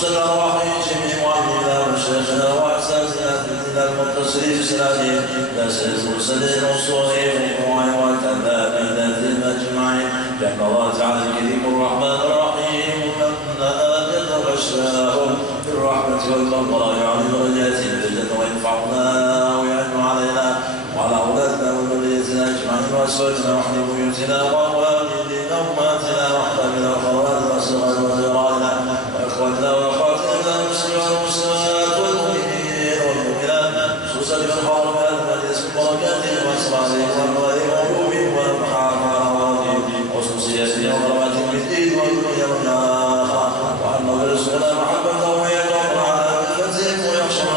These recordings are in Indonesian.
خصوصا الأرواح جميع والدنا وشيخنا وأساتذتنا المتصلين بسلامهم لا سيد المرسلين والصالحين والتابعين أجمعين لأن الله تعالى الكريم الرحمن الرحيم من آمن غشاهم بالرحمة والمغفرة يعني درجات الجنة وينفعنا ويعن علينا وعلى أولادنا وذريتنا أجمعين وأزواجنا وأهل بيوتنا ووالدينا وأمهاتنا وأحبابنا وأخواتنا وأصدقائنا وجيراننا وإخواننا وأخواتنا المسلمين والمسلمات والمؤمنين والمؤمنات خصوصا من حرم هذا المجلس ببركاته وأسراره وأنواره وعيوبه ومحاماته وخصوصياته وكراماته في الدين والدنيا والآخرة وأن يرزقنا محبته ويدعو على ملتزم ويخشى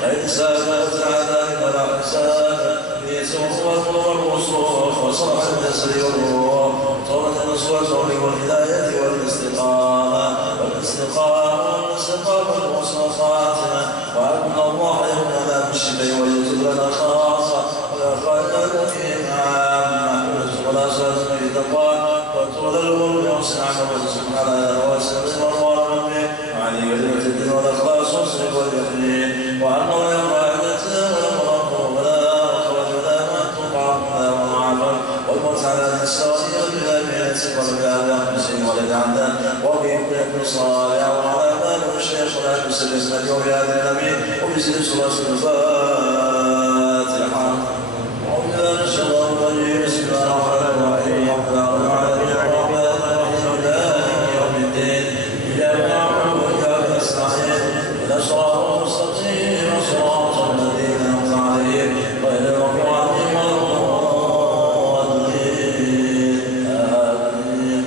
فإنسان وتعالى ولا حساب يسوع والرسول وصرح الجسد والروح صورة النصوص والهداية والاستقامة والصفات وأن الله يمنع لنا بالشفاء ويجب لنا خاصة ويخرجنا فيه عامة ويرزقنا صلاة في تقوى وطول الأمور ويحسن عمل ويرزقنا على رواسل والأنوار والبيت وعلي كلمة الدين والإخلاص والصدق واليقين وأنه يقرأ عبادتنا ونقرأه ولا أخرج ولا تقع ولا معافى والموت على الإنسان وبلا بيتك ولا بأنفسه ولا عندنا وبيكون صالح وعلى مال الشيخ ولا بسر اسمه وبهذا النبي وبسر سورة الفاتحة وبلا الشيطان الرجيم بسم الله الرحمن الرحيم الرحمن الرحيم مالك يوم الدين إياك نعبد وإياك نستعين إلى صراط المستقيم صراط الذين أنعمت عليهم غير المغضوب عليهم ولا الضالين آمين.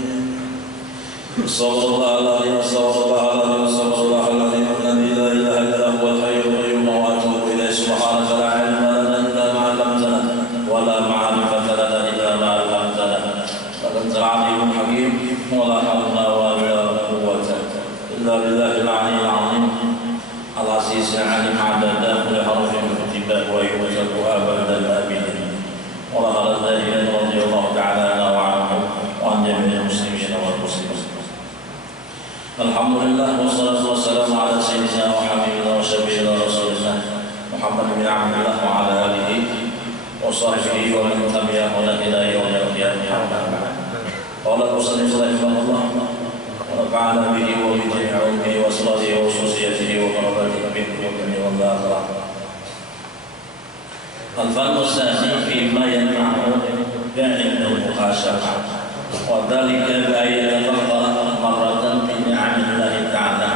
صلى الله عليه وسلم الذي لا إله إلا هو الحي القيوم وأتوب إليه سبحانك لا علم لنا إلا ما علمتنا ولا معرفة لنا إلا ما علمتنا وأنت العليم الحكيم ولا حول ولا قوة إلا بالله العلي العظيم العزيز العليم عدد كل حرف كتب ويوجد أبدا الآبدين ورغب الذين رضي الله تعالى عنه وعنه وعن جميع المسلمين والمسلمات. الحمد لله والصلاة والسلام على سيدنا وحبيبنا وشفيعنا رسول الله محمد بن عبد الله وعلى آله وصحبه ومن تبعهم إلى يوم القيامة. قال المصنف رحمه الله ونفعنا به وبجميع علمه وصلاته وخصوصيته وقربته به وكمه والآخرة. الفن الثاني فيما ينفعه عند المخاشعة وذلك بأن يتفكر مرة بنعم الله تعالى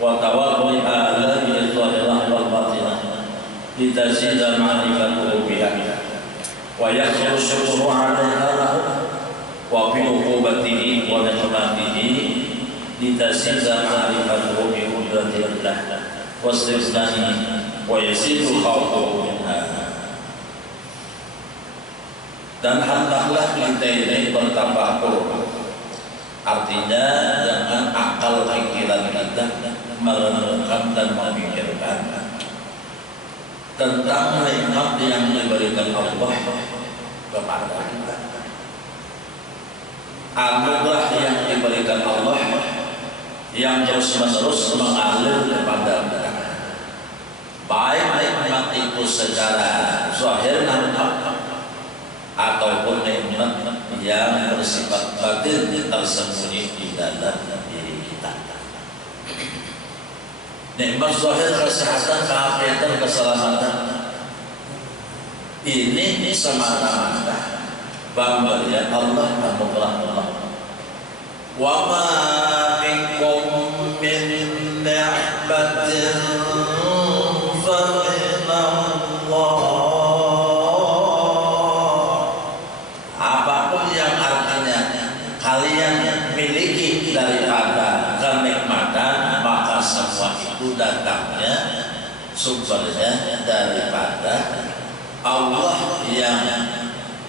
وتواضع آلائه الظاهرة والباطنة لتزيد معرفته بها ويحصل الشكر عليها له وفي عقوبته ونعمته لتزيد معرفته بقدرة الله واستغنائه ويزيد خوفه منها. Dan hendaklah kita ini bertafakur, artinya dengan akal pikiran kita merenungkan dan memikirkan tentang nikmat yang diberikan Allah kepada kita, anugerah yang diberikan Allah yang terus-menerus mengalir kepada kita, baik nikmat itu secara zahir ataupun nikmat yang bersifat batin tersembunyi di dalam diri kita. Nikmat zahir kesehatan, keafiatan, keselamatan ini semata-mata pemberian Allah, anugerah Allah. Wa ma bikum min ni'matin fa min Allah. Kalian miliki daripada kenikmatan, maka semua itu datangnya sumbernya daripada Allah yang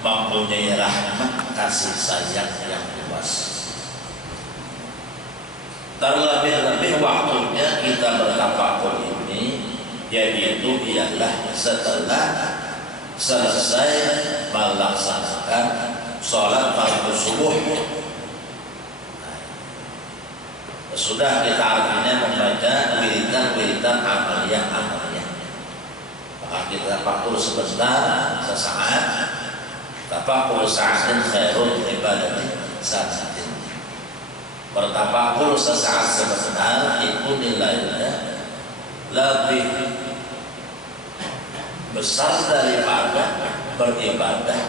mempunyai rahmat kasih sayang yang luas. Terlebih-lebih waktunya kita bertafakur ini, yaitu ialah setelah selesai melaksanakan sholat fardu subuh. Sudah kita artinya membaca wiridan amaliyah. Maka kita tafakur sebentar, sesaat. Tafakur sa'atin khairun ibadatin sa'atin. Bertafakur sesaat sebentar itu nilainya lebih besar daripada beribadah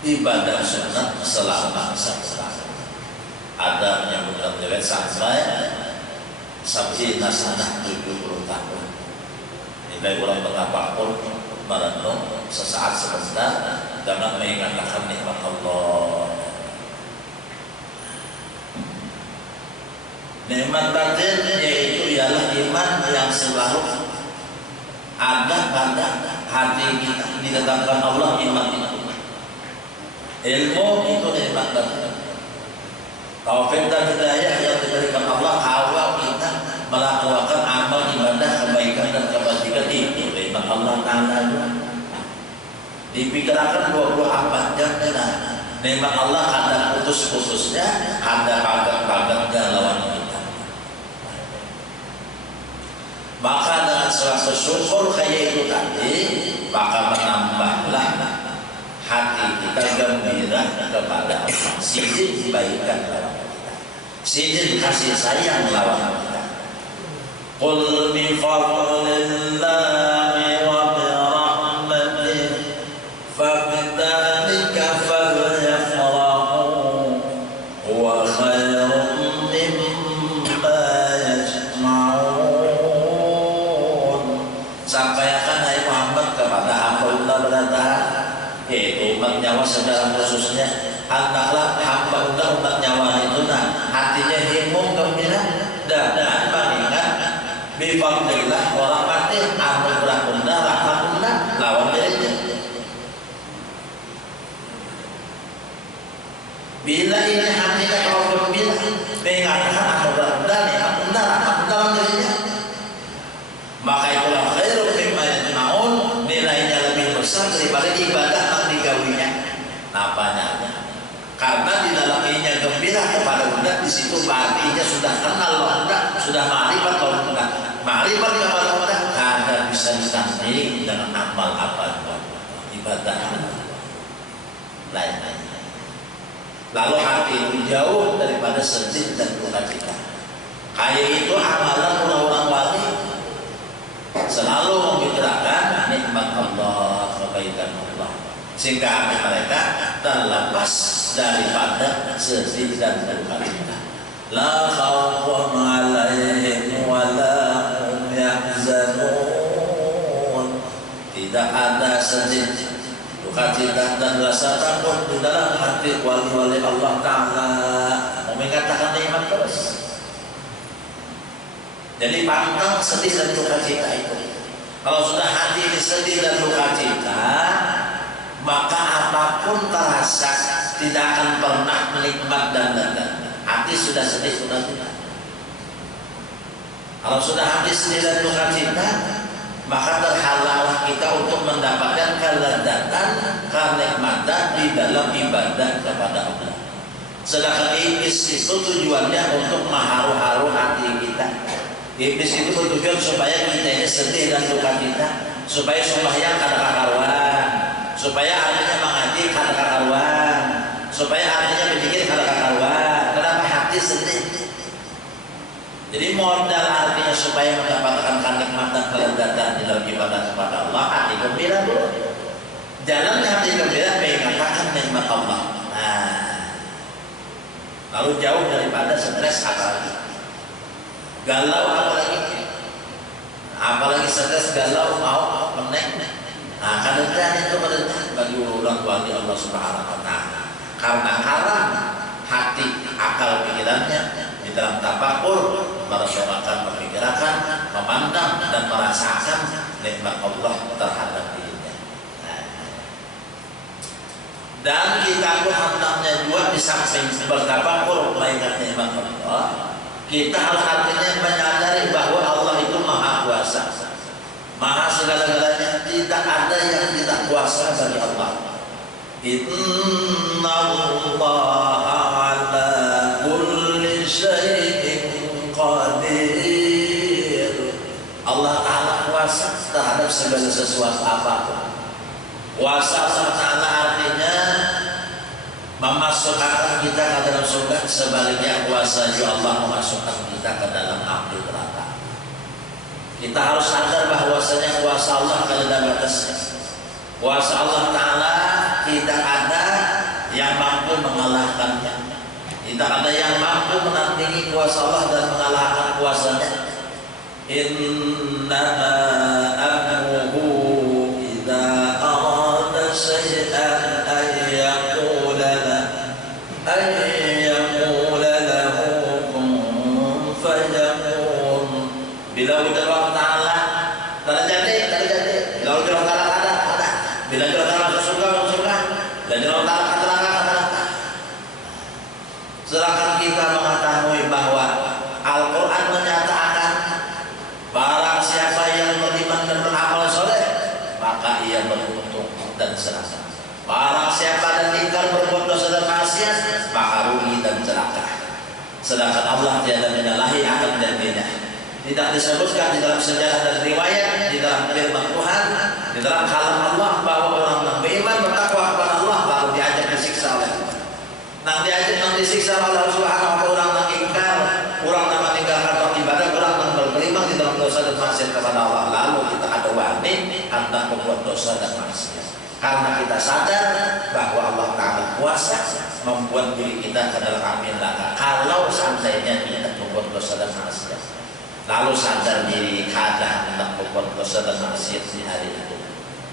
ibadah sunat selama satu tahun. Ada menyebutkan riwayat sampai nasanah 70 tahun. Nilai orang bertafakur merenung sesaat sebentar dengan mengingatkan nikmat Allah. Nikmat batin yaitu ialah iman yang selalu ada pada hati kita, ditetapkan Allah iman itu. Ilmu itu nikmat batin. Taufik dan hidayah yang diberikan Allah awal kita melakukan amal ibadah kebaikan dan kebajikan itu nikmat Allah Ta'ala. Dipikirkan 24 jam dengan nikmat Allah ada putus-putusnya, ada pagat-pagatnya lawan kita. Maka dengan suatu syukur kayak itu tadi, maka menambahlah hati kita gembira kepada Allah. Sidin kebaikan lawan kita, sidin kasih sayang lawan kita. Qul bi fadlillahi wa bi rahmatihi fabidzalika falyafrahu huwa khairun mimma yajma'un. Sampaikan hai Muhammad kepada hamba berkata, yaitu umat nyawa secara khususnya, hendaklah hamba umat nyawa itu hatinya himung gembira dan mengingat bifadlillah orang mati anugerah bunda rahmat bunda lawan dirinya. Bila ini hatinya kalau gembira mengatakan anugerah bunda rahmat bunda lawan dirinya, maka itulah khairun mimma yajma'un, nilainya lebih besar daripada ibadah yang digawinya. Napanya? Karena di dalam ininya gembira kepada bunda, di situ artinya sudah kenal bunda, sudah ma'rifat bunda. Ma'rifat kepada bunda karena bisa ditanding dengan amal apa ibadah lain-lainnya. Lalu hati itu jauh daripada sedih dan duka cita. Kayak itu amalan orang wali selalu membicarakan nikmat Allah, kebaikan Allah, sehingga hati mereka terlepas daripada sedih dan duka cita. La khaufun 'alaihim wa la hum yahzanun. Tidak ada sedih, duka cita dan rasa takut di dalam hati wali-wali Allah Ta'ala. Mengatakan nikmat terus. Jadi pantang sedih dan duka cita itu. Kalau sudah hati ini sedih dan duka cita, maka apapun terasa tidak akan pernah menikmat dan hati sudah sedih, sudah tidak. Kalau sudah hati sedih dan duka cita, maka terhalanglah kita untuk mendapatkan kelezatan, kenikmatan di dalam ibadah kepada Allah. Sedangkan iblis itu tujuannya untuk mengharu-haru hati kita. Iblis itu bertujuan supaya kita ini sedih dan duka cita, supaya sembahyang kada kakaruan, supaya artinya mengaji kada kakaruan, supaya artinya berpikir kada kakaruan. Kenapa hati sedih? Jadi modal artinya supaya mendapatkan kenikmatan kelezatan di dalam ibadah kepada Allah, hati gembira dulu. Jalan hati gembira mengatakan nikmat Allah. Lalu jauh daripada stres apalagi. Galau apalagi stres galau mau menek. Kadang itu bagi orang wali Allah Subhanahu wa Ta'ala. Karena haram hati akal pikirannya di dalam tafakur, merasakan, memikirkan, memandang dan merasakan nikmat Allah terhadap dirinya. Dan kita pun hendaknya juga di samping bertafakur mengingat nikmat Allah, kita harus artinya menyadari bahwa Allah itu maha kuasa, maha segala-galanya. Tidak ada yang tidak kuasa bagi Allah. Inna Allah ala kulli syai'in segala sesuatu apapun. Kuasa Allah Ta'ala artinya memasukkan kita ke dalam surga, sebaliknya kuasa Allah memasukkan kita ke dalam api neraka. Kita harus sadar bahwasanya kuasa Allah tidak ada batasnya. Kuasa Allah Ta'ala tidak ada yang mampu mengalahkannya. Tidak ada yang mampu menandingi kuasa Allah dan mengalahkan kuasanya. Innama amruhu idza arada syai'an ayyaqula lahu kun fayakun. Bila udah Allah Ta'ala terjadi. Bila udah Allah Ta'ala ada. Bila udah Allah Ta'ala surga. Dan Allah Ta'ala kata. Sedangkan kita mengetahui bahwa Al-Quran menyatakan barang siapa yang beriman dan beramal soleh maka ia beruntung dan senang. Barang siapa dan ingkar berbuat dosa dan maksiat maka rugi dan celaka. Sedangkan Allah tiada menyalahi akan janjinya. Tidak disebutkan di dalam sejarah dan riwayat, di dalam firman Tuhan, di dalam kalam Allah bahwa orang yang beriman bertakwa kepada Allah lalu diajak disiksa oleh Allah. Nanti disiksa oleh Allah Subhanahu wa taala orang yang ingkar, orang yang meninggalkan ibadah, orang yang bergelimang di dalam dosa dan maksiat kepada Allah. Lalu kita ada wani hendak membuat dosa dan maksiat. Karena kita sadar bahwa Allah Ta'ala kuasa membuat diri kita ke dalam api neraka. Kalau seandainya kita membuat dosa dan maksiat, lalu sadar diri kada hendak membuat dosa dan maksiat di hari itu.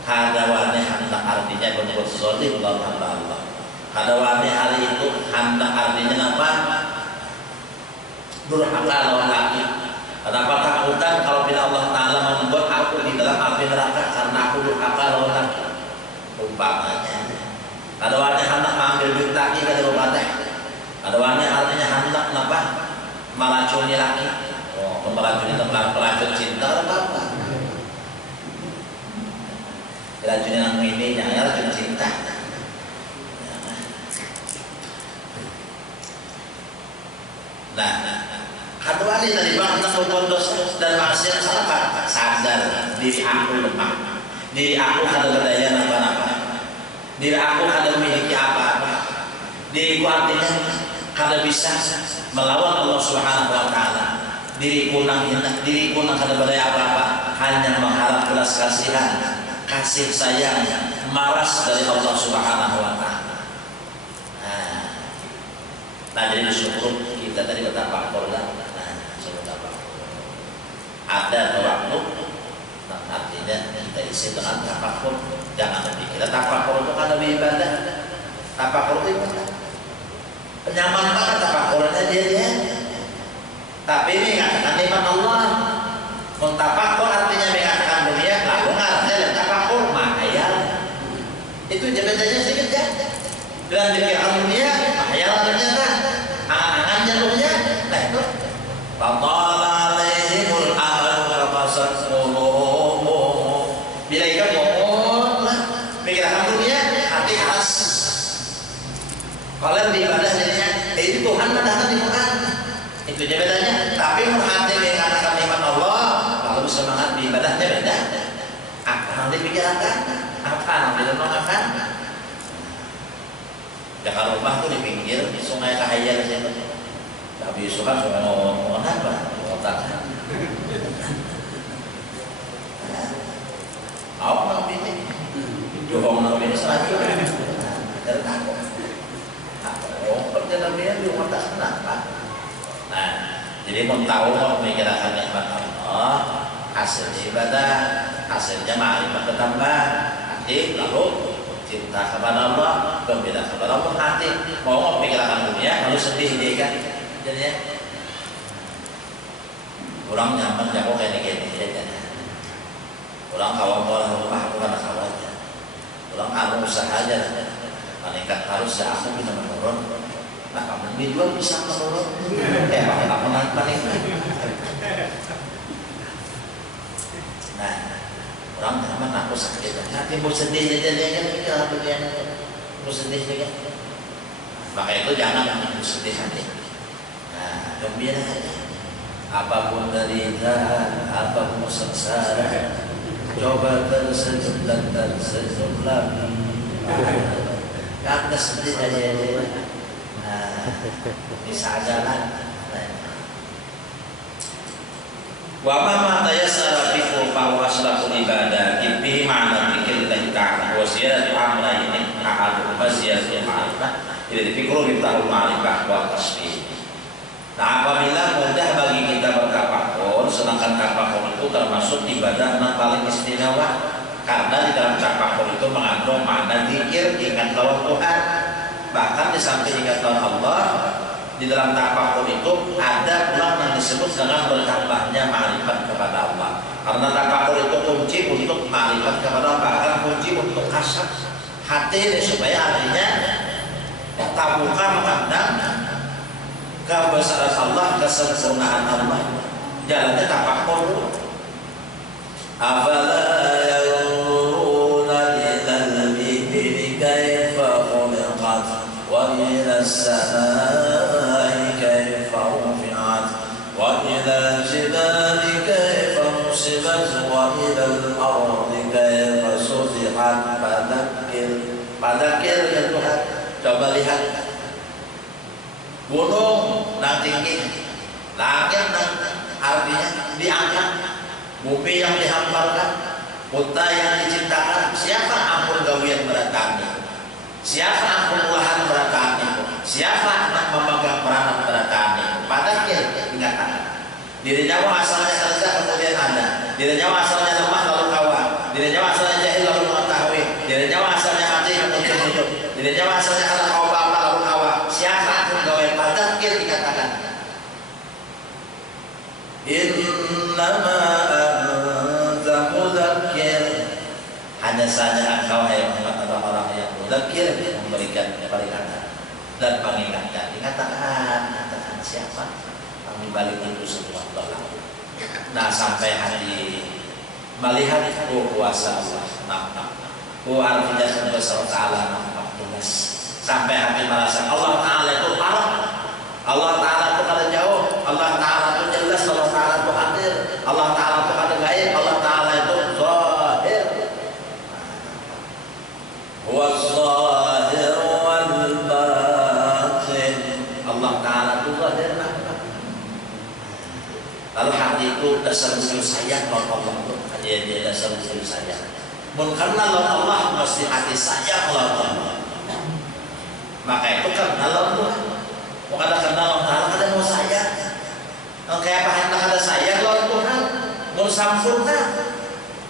Kada wani hendak artinya berbuat zalim kepada Allah. Kada wani hari itu hendak artinya apa? Durhaka lawan lagi. Kenapa takutan kalau bila Allah Ta'ala membuat aku di dalam api neraka karena aku durhaka lawan lagi? Umpamanya ada warna hendak mengambil duit laki ke dalam batai, ada warna artinya hendak kenapa meracuni laki. Meracuni tentang pelacur cinta apa? Pelacur yang ini ya racun cinta. Nah, ada warna tadi bang tentang berbuat dosa dan maksiat salah sadar diri aku lemah. Diri aku ada berdaya apa-apa. Diri aku ada memiliki apa-apa. Diriku artinya kada bisa melawan Allah Subhanahu wa taala. Diriku nang kada berdaya apa-apa, hanya mengharap belas kasihan, kasih sayang, maras dari Allah Subhanahu wa taala. Nah, jadi syukur kita tadi betapa korban. Ada waktu artinya kita isi dengan tafakur. Jangan berpikir tafakur itu kan lebih ibadah. Tafakur itu penyaman banget tafakurnya dia. Tapi ini mengatakan nikmat Allah. Tafakur artinya mengatakan dunia, lalu ngarepnya dan tafakur mahayal. Itu jabatannya sedikit ya. Dan dikirakan dunia mahayal ternyata. Angan-angan jatuhnya. Nah itu. Fadala alaihimul amal kafasat bila ikan mohon mikirkan dunia hati khas. Kalau di ibadah jadinya itu Tuhan datang di Quran itu jabatannya. Tapi hati mengatakan nikmat Allah lalu semangat di ibadahnya beda. Apa yang dipikirkan? Apa yang direnungkan? Jakarta rumah tuh di pinggir di sungai Kahaya situ. Tapi suka ngomong apa? Otaknya. Awak nak ini, jauh nak ini selanjutnya. Dari takut. Oh, perjalanan dia di rumah tak senang kan? Nah, jadi mau tahu mau memikirkan nikmat Allah, hasil ibadah, hasilnya ma'rifat bertambah, hati lalu cinta kepada Allah, gembira kepada Allah, hati mau memikirkan dunia, lalu sedih dia kan? Jadinya kurang nyaman jauh kayak gini. Orang kawan rumah bukan kawannya. Orang kamu usaha aja. Meningkat harus ya aku bisa menurun. Nah kamu juga bisa menurun. Pakai kamu paling. Nah orang nyaman aku sakit. Nanti mau sedih aja dia kan kalau bagian mau sedih juga. Maka itu jangan sedih hati. Nah gembira aja. Apapun derita, apapun sengsara. Coba tersenyum dan tersenyum lagi. Kan sedih aja ini. Bisa jalan. Wa ma tayassara bikum fa waslahul ibadah bi ma'na dzikr ta'ala wa ziyadatu amrayni ahadu ziyadatul ma'rifah ila dzikru bi ta'al ma'rifah wa tasbih. Nah, apabila mudah bagi kita bertafakur, sedangkan tafakur itu termasuk ibadah yang paling istimewa karena di dalam tafakur itu mengandung makna dzikir, ingat lawan Tuhan. Bahkan di samping ingat lawan Allah, di dalam tafakur itu ada pula yang disebut dengan bertambahnya ma'rifat kepada Allah. Karena tafakur itu kunci untuk ma'rifat kepada Allah, bahkan kunci untuk kasab hati ini, supaya artinya terbuka memandang kebesaran Allah, kesempurnaan Allah. Jalannya tafakur. Afala yanzuruna ilal ibili kaifa khuliqat wa ilas samai kaifa rufi'at wa ilal jibali kaifa nusibat wa ilal ardi kaifa sutihat. Padakir ya Tuhan. Coba lihat gunung nang tinggi, langit nang artinya diangkat, bumi yang dihamparkan, kota yang diciptakan. Siapa ampun gawian beratani? Siapa ampun ulahan beratani? Siapa nak memegang peranan beratani? Padahal ingatan. Dirinya asalnya kerja kemudian ada. Dirinya asalnya lemah lalu kawan. Dirinya asalnya jahil lalu mengetahui. Dirinya asalnya mati kemudian hidup. Dirinya asalnya anak obat lalu kawan. Siapa pun gawe padahal dikatakan innama anta mudzakir, hanya saja engkau hai Muhammad adalah orang yang mudzakir, memberikan peringatan dan mengingatkan. Katakan siapa yang balik itu semua berlaku. Nah, sampai hati melihat kuasa Allah nampak, artinya sebesar Ta'ala nampak tugas. Sampai hati merasa Allah Ta'ala itu parah, Allah Ta'ala itu kada jauh, Allah Ta'ala itu jelas, Allah Ta'ala itu hadir, Allah Ta'ala itu kada gaib, Allah Ta'ala itu zahir. Wa zahir wal batin. Allah Ta'ala itu zahir. Lalu hati itu dasar usul sayang kalau Allah itu dia dasar usul sayang. Karena Allah mesti hati sayang Allah. Maka itu kan dalam Tuhan. Mau ada kenal Allah Ta'ala, ada mau sayang. Kayak apa hendak ada sayang lawan Tuhan. Mau sempurna,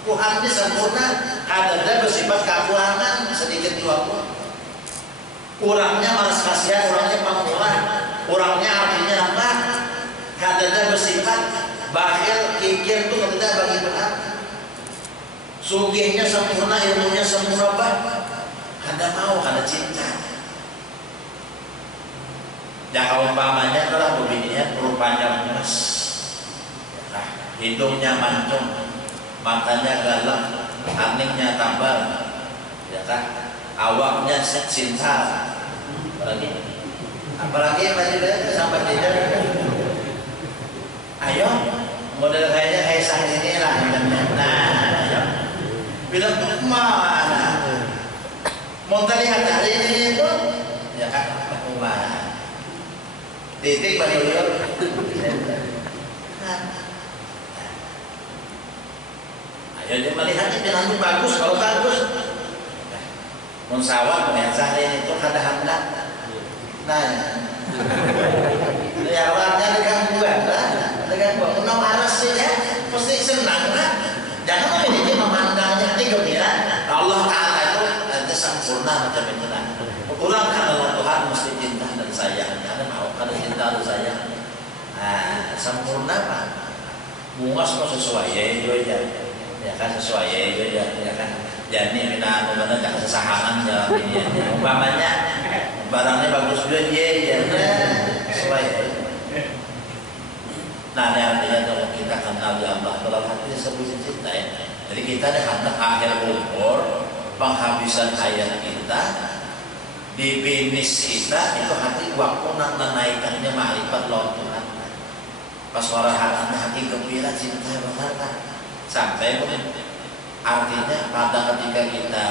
Tuhan ini sempurna. Ada bersifat kekurangan sedikit juga. Kurangnya malas kasihan, kurangnya pamurah, kurangnya artinya apa? Ada bersifat bakhil, kikir itu tidak bagi Tuhan. Sugihnya sempurna, ilmunya sempurna, ada mau, ada cinta. Jika umpamanya adalah begininya rupanya emas, nah, hidungnya mancung, matanya galak, aningnya tambal, ya kan? Awaknya cinta, apalagi masih sampai tidak. Ayo, model kayaknya kayak saya ini lah, nah, ayo, bilang mana? Mau lihat hari ini itu, ya kan? Mana? Titik bagi beliau. Ayo dia melihatnya dengan bagus, kalau bagus. Mensawat biasa itu kada hendak. Nah, ya warnanya dengan buat lah, dengan buat menang aras sih ya, pasti senang lah. Jangan memiliki memandangnya ini gembira. Allah Ta'ala itu nanti sempurna macam itu lah. Kurang kalau Tuhan mesti cinta dan sayang. Karena cinta dan sayang. Nah, sempurna pak. Bunga semua sesuai ya kan sesuai ya kan. Jadi kita benar jangan sesahangan jalan ini. Umpamanya barangnya bagus juga ya sesuai. Nah, ini artinya kalau kita kenal Allah dalam hati sebut cinta ya. Jadi kita ada hendak akhir umur, penghabisan hayat kita, di finish kita itu hati waktu nak menaikkannya ma'rifat lawan Tuhan. Pas orang hati gembira cinta benar kan sampai pun Artinya pada ketika kita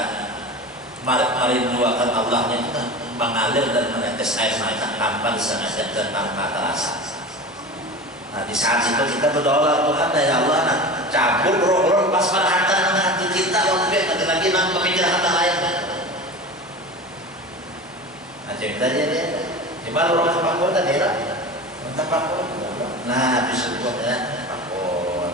merinduakan Allahnya itu kan mengalir dan menetes air mata tanpa disengaja dan tanpa terasa. Nah di saat itu kita berdoa, Tuhan ya Allah, nah cabut roh-roh pas marahatan hati kita, nanti lagi nang pemikiran kata lain. Nah cerita dia coba orang pakor tadi lah, entah pakor. Nah disebut ya pakor.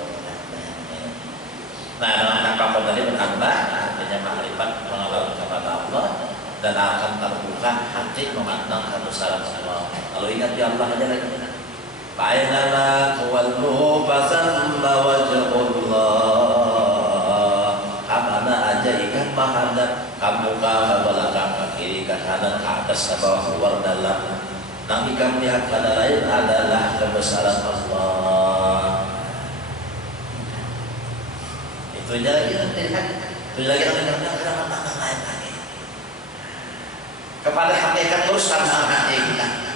Nah dengan pakor tadi bertambah artinya makrifat mengenal kepada Allah dan akan terbuka hati memandang kebesaran Allah. Kalau ingat ya Allah aja lagi. Bainama tuwallu fasamma wajhullah. Kamana aja ikan menghadap kamu ke belakang, ke kiri, ke kanan, ke atas, ke bawah, luar dalam. Nang ikan lihat pada lain adalah kebesaran Allah. Itu aja lagi nanti lihat. Itu lagi kenapa lain lagi. Kepada hakikat terus sama hati kita.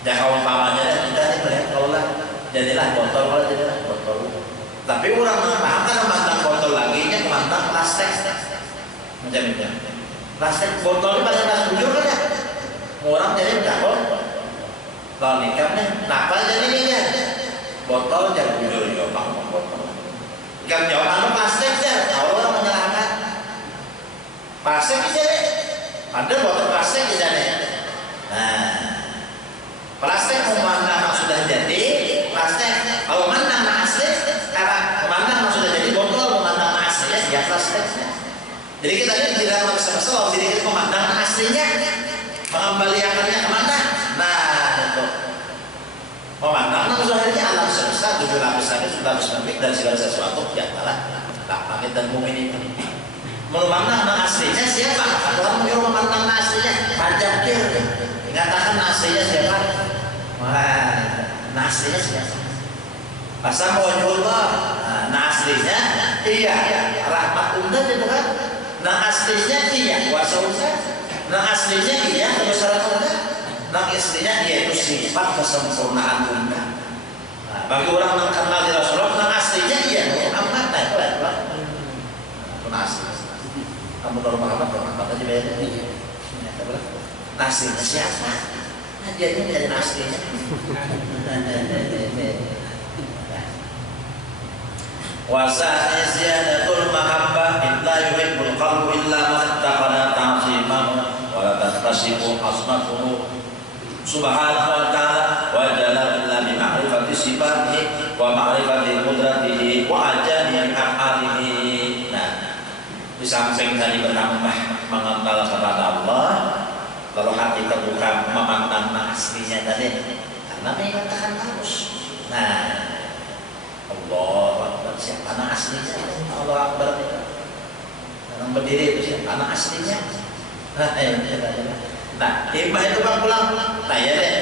Dan kalau umpamanya kita ini melihat kalau lah jadilah botol, kalau jadilah botol. Tapi orang paham kan memandang botol lagi nya memandang plastik macam itu. Plastik botol ini pada plastik bujur kan ya. Orang jadi botol. Kalau nikahnya, kenapa jadi nikah? Botol jadi bujur juga bang botol. Kan jawaban plastik ya. Kalau orang menyalahkan plastik jadi, ada botol plastik jadi. Nah. Plastik memandang sudah jadi plastik. Kalau memandang asli, karena memandang sudah jadi botol, memandang aslinya ya plastiknya. Jadi kita ini tidak masalah, jadi kita memandang aslinya, mengembalikannya kemana? Nah itu memandang zahirnya alam semesta, 7 lapis langit, 7 lapis bumi dan segala sesuatu yang telah langit dan bumi ini. Memandang aslinya siapa? Kalau menyuruh memandang aslinya, Fajaqir mengatakan aslinya siapa? Wah, aslinya siapa? Pasal wajhullah. Nah aslinya iya, rahmat undan itu kan. Nah aslinya iya, kuasa undan. Nah aslinya iya, kebesaran undan. Nah aslinya iya itu sifat kesempurnaan undan. Nah, bagi orang yang kenal di Rasulullah, nah aslinya iya, Muhammad itu lah. Itu asli. Kamu kalau Muhammad aja beda. Aslinya siapa? Hadiahnya dari aslinya. Wasa'ni ziyadatul mahabbah illa yuhibbul qalbu illa man ittaqada ta'zimahu wa la tastasifu asmatuhu subhanahu wa ta'ala wa jalla illa bi ma'rifati sifatihi wa ma'rifati qudratihi wa ajani af'alihi. Nah, di samping tadi bertambah mengenal kepada Allah, kalau hati terbuka memandang aslinya tadi, karena mengatakan harus. Nah, Allah Akbar, siapa aslinya? Allah Akbar itu. Orang berdiri itu siapa aslinya? Nah, hikmah itu bang pulang. Nah ya deh,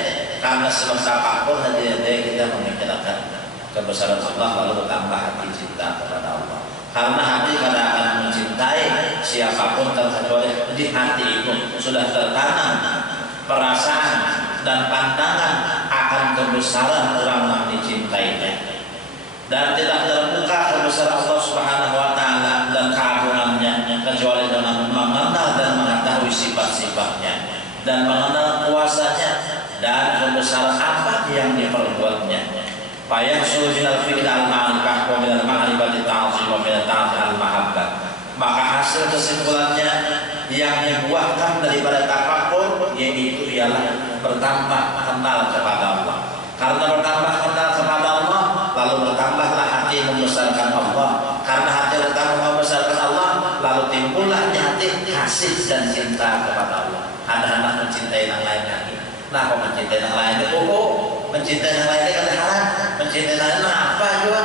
karena selesai pakul hati kita memikirkan kebesaran Allah lalu bertambah hati cinta kepada Allah. Karena hati pada akan mencintai siapapun terkecuali di hati itu sudah tertanam perasaan dan pandangan akan kebesaran orang yang dicintainya, dan tidak terbuka kebesaran Allah Subhanahu wa Ta'ala dan keagungannya kecuali dengan mengenal dan mengetahui sifat-sifatnya dan mengenal kuasanya dan kebesaran apa yang diperbuatnya. Fayahsul minal fiqh al-ma'rifah wa minal ma'rifati ta'zim wa minal ta'zim al-mahabbah. Maka hasil kesimpulannya yang dibuahkan daripada tafakkur yaitu ialah bertambah kenal kepada Allah. Karena bertambah kenal kepada Allah, lalu bertambahlah hati membesarkan Allah. Karena hati bertambah membesarkan Allah, lalu timbullah di hati kasih dan cinta kepada Allah. Anak-anak mencintai yang lain lagi. Nah, kok mencintai yang lain itu mencintai yang lain kan haram, mencintai yang lain apa juga?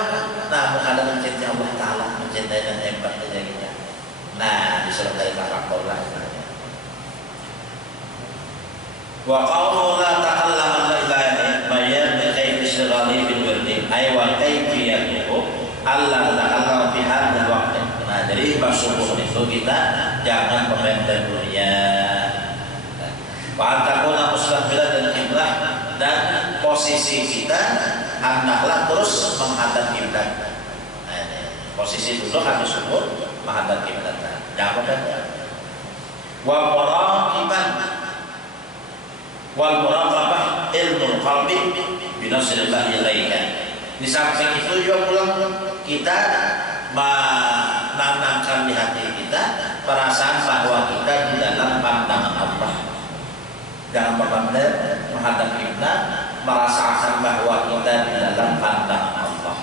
Nah, ada mencintai Allah Ta'ala, mencintai dan hebat saja gitu. Nah, disuruh dari tafakkur lah. Wa qawlu la ta'allama la ilaha bayan bi kayfi syirali bil wirdi ay wa kayfiyatuhu alla ta'allama fi hadzal waqt. Nah, jadi bersyukur itu kita jangan memendam dunia. Wa takuna mustaqbilan dan kiblah, dan posisi kita hendaklah terus menghadap kiblat. Nah, Posisi duduk habis sujud menghadap kiblat. Jangan kan? Wa muraqiban wal muraqabah ilmu qalbi binasrillah ilaika. Di samping itu juga pulang kita menanamkan di hati kita perasaan bahwa kita di dalam pandangan Allah. Jangan berbandar menghadap kiblat, merasakan bahwa kita di dalam pandangan Allah,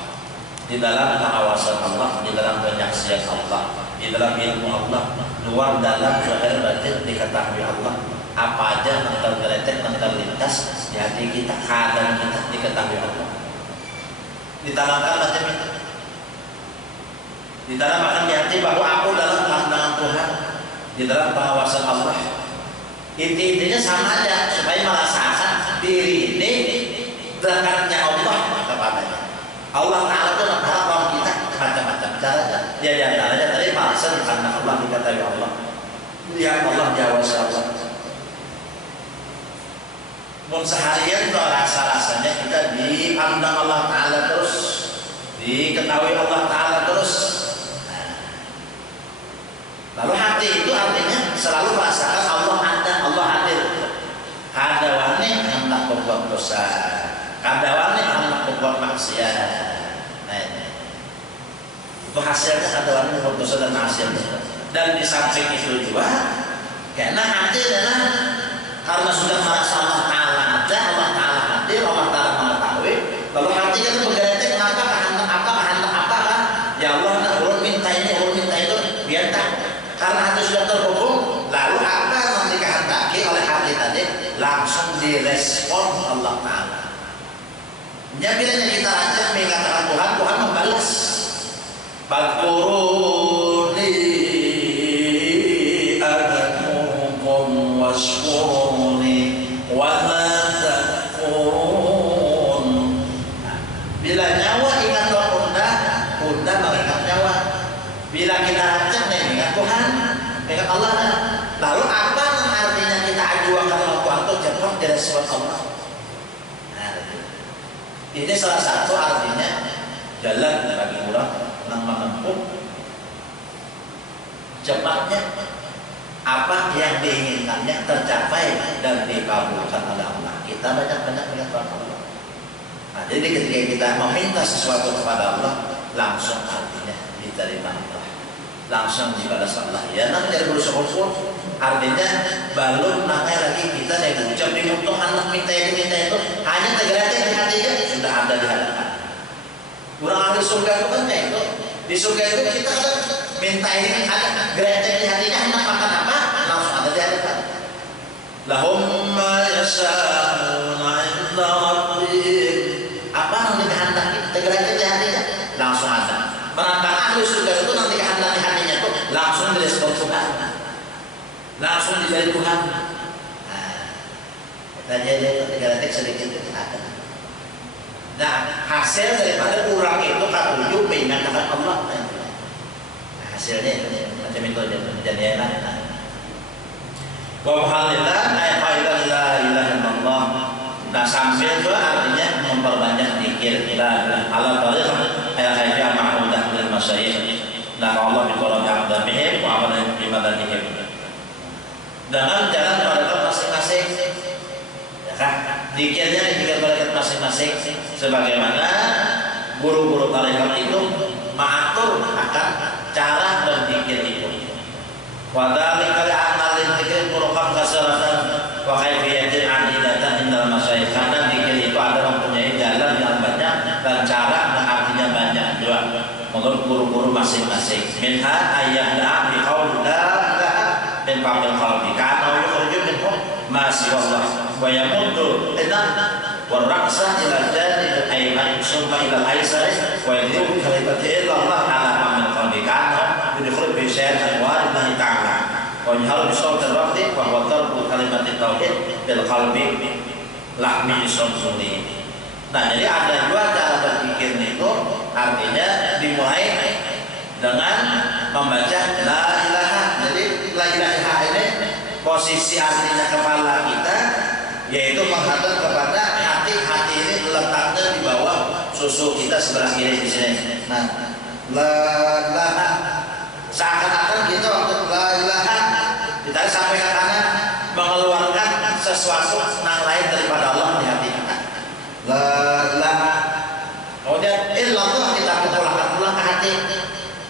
di dalam pengawasan Allah, di dalam penyaksian Allah, di dalam ilmu Allah, luar dalam zahir batin diketahui Allah. Apa aja yang tergeletek, yang terlintas di hati kita, keadaan kita diketahui Allah. Ditanamkan macam itu. Ditanamkan di hati bahwa aku dalam pandangan Tuhan, di dalam pengawasan Allah. Intinya sama aja, supaya merasakan diri ini dekatnya Allah kepadanya. Allah Ta'ala itu mengharapkan kita macam-macam caranya. Dia diantaranya tadi merasa di pandangan Allah, diketahui Allah, lihat Allah, diawasi Allah. Mun seharian tuh rasa-rasanya kita dipandang Allah Ta'ala terus, diketahui Allah Ta'ala terus. Lalu hati itu artinya selalu merasakan Allah ada, Allah hadir. Kadawani hendak berbuat dosa, kadawani hendak berbuat maksiat. Nah, itu hasilnya kadawani berbuat dosa dan maksiat. Dan di samping itu juga, karena hati adalah karena sudah merasa Allah Ta'ala ada, Allah Ta'ala hadir, Allah Ta'ala mengetahui. Lalu hati kan bergerak maka kehendak apa kan? Ya Allah, nak urut minta ini, urut minta itu, biar tak. Karena hati sudah terhubung, lalu apa yang dikehendaki oleh hati tadi langsung direspon Allah Ta'ala. Ya bilanya kita ajak mengatakan Tuhan, Tuhan membalas. Fadkuruni adkurkum washkuruni wa la takfurun. Bila nyawa ingat Unda mengingat nyawa. Bila kita ajak mengingat Tuhan, mengingat Allah, lalu apa yang artinya kita ajukan Allah Tuhan itu jatuh dari sifat Allah. Nah, ini salah satu artinya jalan bagi orang yang menempuh cepatnya apa yang diinginkannya tercapai dan dikabulkan oleh Allah. Kita banyak-banyak mengingat Allah. Nah, jadi ketika kita meminta sesuatu kepada Allah, langsung artinya diterima Allah, langsung dibalas Allah. Ya, namanya dari bersyukur, artinya belum namanya lagi kita yang ucap di mulut anak minta itu hanya tergerak di hatinya sudah ada di hadapan. Orang ahli surga itu kan kayak itu. Di surga itu kita ada minta ini ada gerak di hatinya, hendak makan apa langsung ada di hadapan. Lahum ma yasha'una 'inda rabbihim. Apa yang dikehendaki tergerak di hatinya langsung ada. Perantara ahli surga itu nanti kehendak di hatinya itu langsung direspon Tuhan, langsung diberi Tuhan. Nah, kita jadi sedikit ada. Nah, hasil daripada kurang itu katujuh mengingatkan Allah. Nah, hasilnya macam itu jadi enak. Wa halillah ayat la ilaha illallah. Nah, sambil itu artinya memperbanyak zikir la ilaha illallah. Ayat-ayat ma'udah bil masyayikh. Nah, Allah biqalam aqdamihim wa amalan bimadanihim. Dengan jalan mereka masing-masing. Ya kan? Zikirnya dipikir mereka masing-masing sebagaimana guru-guru tarekat itu mengatur akan cara berzikir itu. Wa dzalika li'amalin dzikri turuqan kasaratan wa kaifiyatin 'adidatan indal masyayikh. Karena zikir itu ada mempunyai jalan yang banyak dan cara yang artinya banyak juga menurut guru-guru masing-masing. Minha ayyahda biqauli la ilaha min fa'il qalbi kana yukhriju minhum ma siwallah wa yamuddu idan wa ra'sa ila janib ayman summa ila aysar wa yadhibu kalimati illa Allah ala fa'il qalbi kana yukhriju bi syai'in waridahi ta'ala wa yahal bi sawti ar-rafdi wa huwa tarku kalimati tauhid bil qalbi lahmi sunni. Nah, jadi ada dua cara berpikir itu, artinya dimulai dengan membaca la ilaha. Jadi la ilaha ini posisi artinya kepala kita, yaitu menghadap kepada hati. Hati ini letaknya di bawah susu kita sebelah kiri di sini. Nah, la ilaha. Seakan-akan kita waktu la ilaha kita sampai ke kanan mengeluarkan sesuatu yang lain daripada Allah di hati kita. La ilaha. Kemudian illallah kita pukulkan pulang ke hati.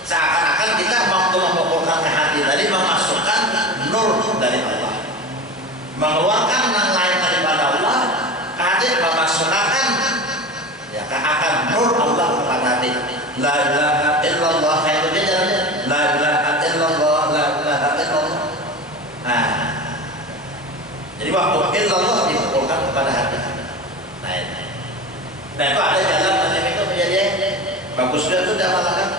Seakan-akan kita waktu memukulkan ke hati tadi memasukkan nur dari Allah, mengeluarkan yang lain daripada Allah ke hati, memasukkan ya akan nur Allah kepada hati. La ilaha illallah itu dia jalannya. La ilaha illallah, la ilaha illallah. Nah, jadi waktu illallah dipukulkan kepada hati. Nah itu ada jalan macam itu menjadi bagus dia itu tidak malah kan.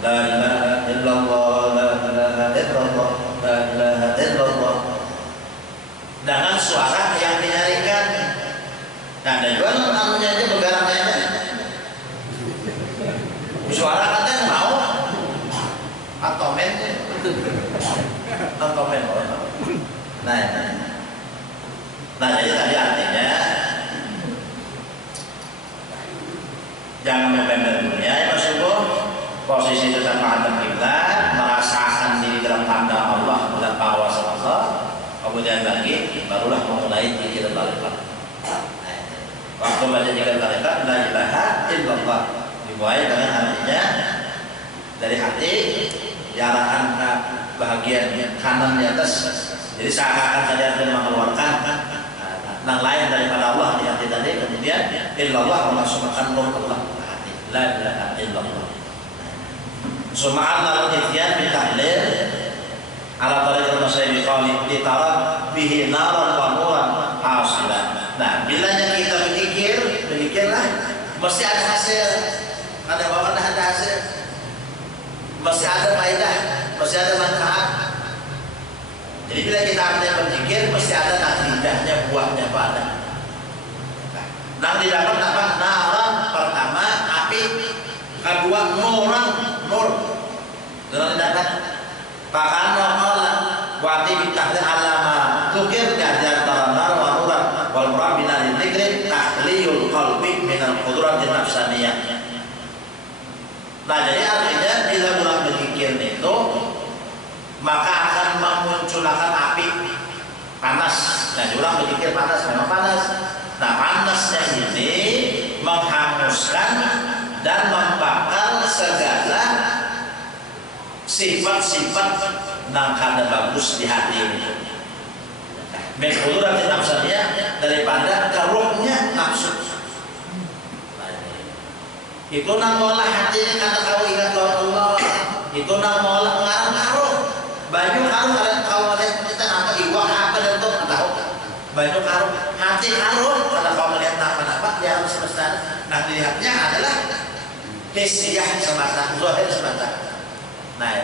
La ilaha illallah, la ilaha illallah, la ilaha illallah. Dengan suara yang dinyanyikan. Nah, ada juga namanya aja begarannya. Suara katanya mau atau men. Nah, jadi tadi artinya jangan memandang dunia ya maksudku. Posisi itu tanpa hadap kiblat, merasakan diri dalam tanda Allah, dalam kawasan Allah. Kemudian lagi barulah memulai zikir tarikat. Waktu baca zikir tarikat, la ilaha illallah dimulai dengan artinya dari hati diarahkan ke bahagian kanan di atas. Jadi seakan-akan tadi artinya mengeluarkan yang lain daripada Allah di hati tadi. Kemudian illallah memasukkan nur Allah ke hati. La ilaha illallah. Sum'an al-ityan bitahlil ala tariqat masyayikh qali ditara bihi naran wa nuran hasilan. Nah, bilanya kita berpikirlah mesti ada hasil. Ada apa ada hasil. Mesti ada faedah, mesti ada manfaat. Jadi bila kita artinya berzikir mesti ada natijahnya, buahnya pada. Nah, didapat apa? Naran pertama api, kedua nuran nur. Dengan didapat pakana qala wati bitahlil alama tukir kajar taranar wa nuran wal murad binal dzikri tahliyul qalbi minal qudratin nafsaniyah. Nah, jadi artinya bila mulai berzikir itu maka akan memunculkan api panas. Nah, orang berzikir panas, memang panas. Nah, panasnya ini menghanguskan dan membakar segala sifat-sifat yang kada bagus di hati ini. Menurut nafsanya daripada keruhnya nafsu. Itu nang mola hati kata kau ingat Allah. Itu nang mola ngarang karuh. Banyak karuh kalian kau melihat kita apa iwak apa dan itu tahu. Banyak karuh hati karuh kalau kau melihat apa di alam semesta. Nah, dilihatnya adalah hisiah semata, zahir semata. Nah,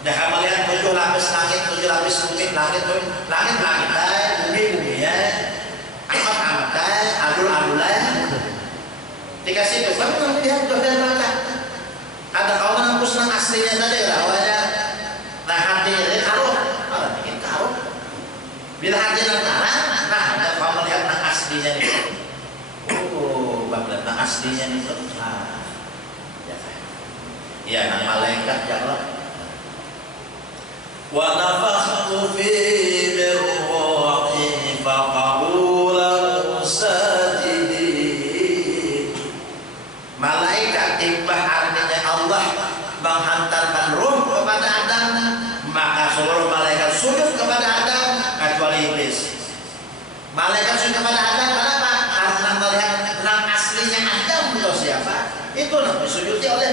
jangan melihat 7 lapis langit, 7 lapis bumi, langit, bumi ya, amat, adul-adulai. Dikasih itu, kamu melihat zahir mata. Ada kau menembus yang aslinya tadi awalnya. Nah, hati ini karuh, malah bikin karuh. Bila hati yang tanah, nah ada kau melihat yang aslinya itu. Oh, bangga yang aslinya itu. Nah, ya nang malaikat ya Allah. Wa nafakhtu fi min ruhi faqabulan sajidin. Malaikat timbah artinya Allah menghantarkan ruh kepada Adam, maka seluruh malaikat sujud kepada Adam kecuali iblis. Malaikat sujud kepada Adam kenapa? Karena melihat nang aslinya Adam itu siapa? Itu nang disujudi oleh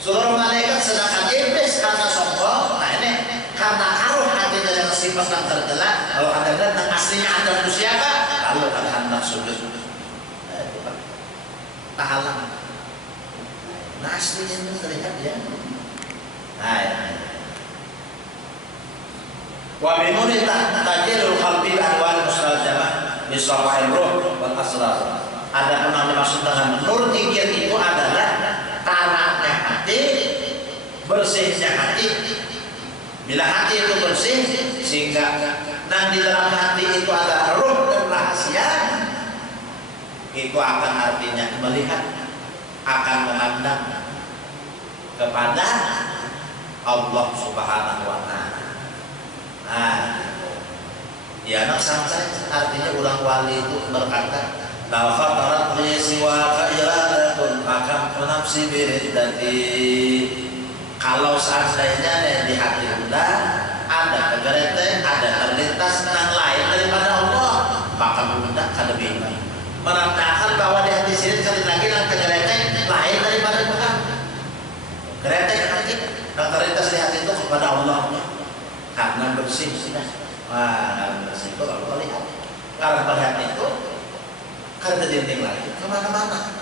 seluruh malaikat, sedangkan iblis karena sombong. Nah, ini karena karuh hati dengan sifat yang tercela. Kalau Anda lihat yang aslinya Adam itu siapa? Lalu ada hendak sujud. Tahalang. Nah, aslinya itu terlihat ya. Nah, ya. Wa minuni tajirul qalbi ahwal mustajabah bi sawa'ir ruh wal asrar. Ada yang dimaksud dengan nur zikir itu adalah tanahnya hati, bersihnya hati. Bila hati itu bersih, sehingga dan di dalam hati itu ada ruh dan rahasia, itu akan artinya melihat, akan memandang, kepada Allah Subhanahu wa Ta'ala. Nah, ya anak santai, artinya orang wali itu berkata, la fatarat li siwa iradatun maka nafsi biridati. Kalau seandainya di hati Anda ada kegerete, ada terlintas yang lain daripada Allah, maka Anda akan lebih menandakan bahwa di hati sini sekali lagi yang kegerete lain daripada Tuhan. Gerete hati yang terlintas di hati itu kepada Allah, karena bersih sudah. Wah, bersih itu Allah lihat. Karena melihat itu karena dinding lagi kemana-mana.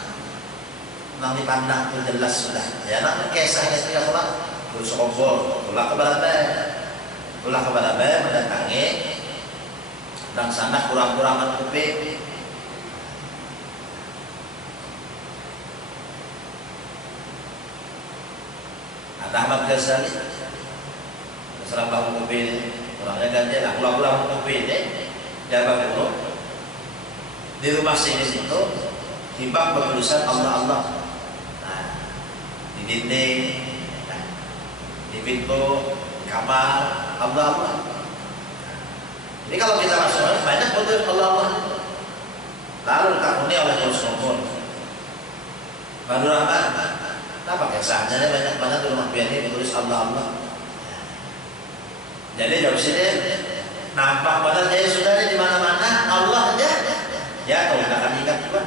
Nang dipandang itu jelas sudah. Ya, nang kisahnya itu ya Allah. Terus obor, pulang ke Balabe, mendatangi dan sana kurang-kurangan kuping. Ada Ahmad Ghazali, serang bangun kuping. Orangnya ganti lah, pulang-pulang kopi deh, jabat dulu. Di rumah sini itu, timbang bertulisan Allah. Nah, di dinding, nah, di pintu, di kamar, Allah. Jadi kalau kita masuk banyak betul Allah. Lalu ditakuni oleh Rasulullah. Baru apa? Kenapa kisahnya banyak di rumah piani ditulis Allah. Jadi dari sini nampak pada saya sudah di mana-mana Allah aja. Ya kalau kita akan ingat juga.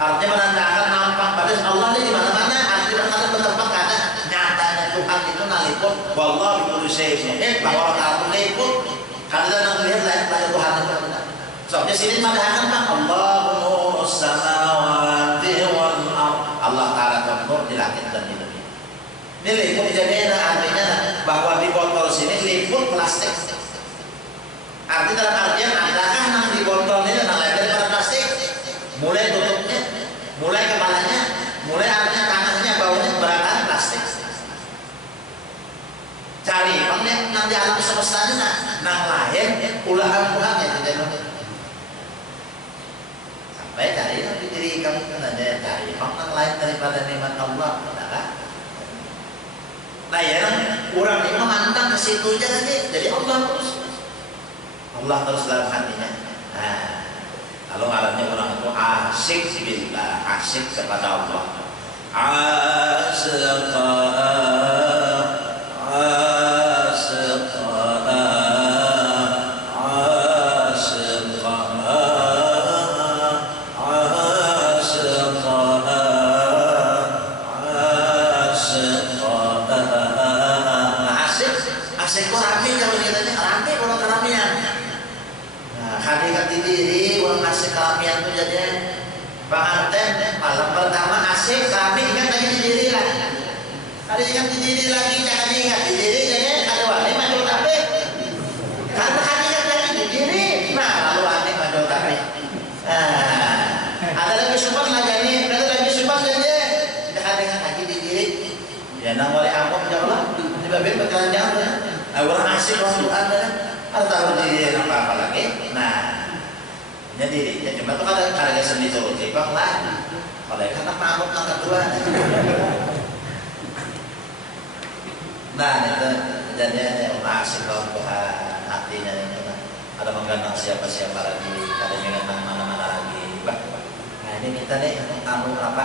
Artinya menandakan nampak pada Allah di mana-mana. Artinya kalau bertempat karena nyatanya Tuhan itu nalipun. Wallah itu disebut. Bahwa Allah nalipun. Karena kita melihat lain Tuhan itu. Soalnya sini menandakan Allahu nurus samawati wal ardh. Allah Taala nur di langit dan di bumi. Ini liput jadi artinya bahwa di botol sini liput plastik. Arti dalam artian adakah nang di botol ini nang lain daripada plastik? Mulai tutupnya, mulai kepalanya, mulai artinya tanahnya, baunya berantakan plastik. Cari, makanya nang di alam semesta nang lain ulahan Tuhan ya tidak. Sampai cari nanti diri kamu kan ada cari, nang lain daripada nikmat Allah, adalah. Nah ya, orang ini memandang ke situ aja nanti, jadi Allah terus dalam hatinya. Nah, kalau ngarannya orang itu asyik billah, asyik kepada Allah. Asik kok rame kalau katanya rame kalau keramian. Nah, hakikat diri orang asik keramian itu jadinya pengantin malam pertama asik rame ingat lagi di diri lah. Ada ingat di diri lagi jangan ingat di diri jadi ada wali maju tapi karena hakikat lagi di diri. Nah lalu wali maju tapi. Ada lagi sumpah lagi ada lagi sumpah saja hakikat lagi di diri. Ya nang wali amok jauhlah tiba-tiba berkelanjang ya. Orang asik orang Tuhan kan harus tahu diri apa lagi. Nah, jadi ya cuma tuh ada seni turun timbang lah. Kalau kata mamut nang kedua. Nah, itu jadinya orang asik orang Tuhan hatinya ini ada menggandang siapa-siapa lagi, ada menggandang mana-mana lagi. Nah, ini kita nih tamu apa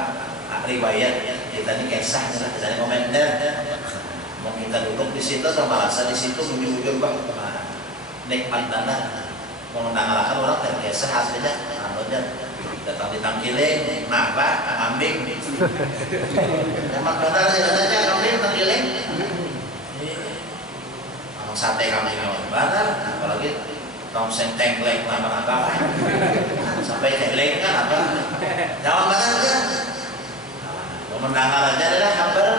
riwayat kita ini kisah dari komentar. Mau kita duduk di situ sama rasa di situ ujung-ujung bang nikmat dana mau menanggalkan orang terbiasa hasilnya anunya datang ditangkilin napa kambing emang benar aja kambing tangkilin sate kambing benar apalagi tongseng tengkleng apa sampai tengkleng kan apa jangan benar aja mau menanggal aja adalah kabar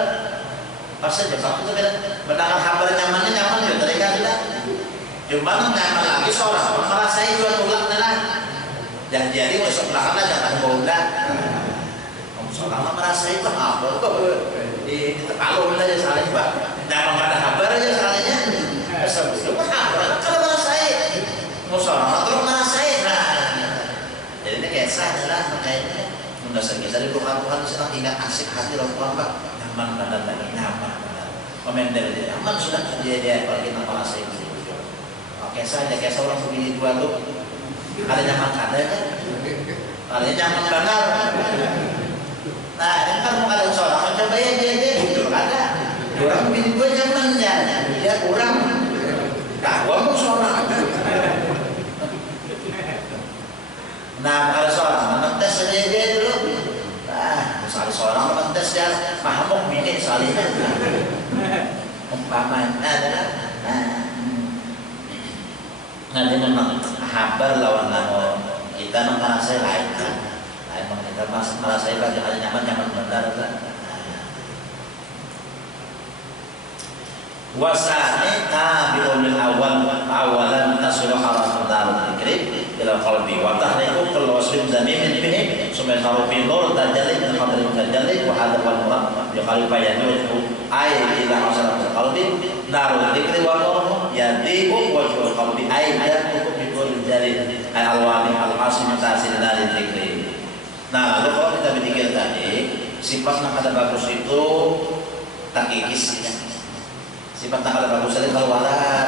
pasti jepang itu kan mendengar kabar nyamannya nyaman ya mereka sudah cuma nyaman lagi seorang merasai dua tulak lah dan jadi besok belakang jangan bola seorang merasai itu apa di tepalu aja saling pak jangan ada kabar aja salahnya sebelum kabar kalau merasai mau seorang terus merasai nah jadi ini kisah adalah makanya mendasar kita dari Tuhan sedang ingat asik hati orang tua pak Aman pada tadi nyaman pada komentar dia aman sudah dia kalau kita merasa itu. Oke saja kayak seorang begini dua tuh ada nyaman ada kan? Ada nyaman benar. Nah ini kan mau ada seorang coba ya dia gitu ada. Orang begini dua nyaman ya dia kurang. Nah gua mau seorang. Nah kalau seorang mentes dia dulu. Misalnya seorang mentes ya mahamuk minik salihnya umpamanya adalah nah dia memang habar lawan kita merasa lain kan lain kita merasa bagi hal nyaman benar kan wasani tabi'ul awalan tasulu haram darul dzikri ila qalbi wa tahriku kullu wasfin zamin bihi summa tarufi nur tajalli min qadri tajalli wa hadha wal murad bi qalbi yadu ay ila asratul qalbi darul dzikri wa nur yadibu wa qalbi ay yadu bi kulli jalil ay alwani al-asim ta'sil dari dzikri. Nah lalu kalau kita berpikir tadi sifat yang ada bagus itu tak kikis ya. Sifat yang ada bagus dari keluaran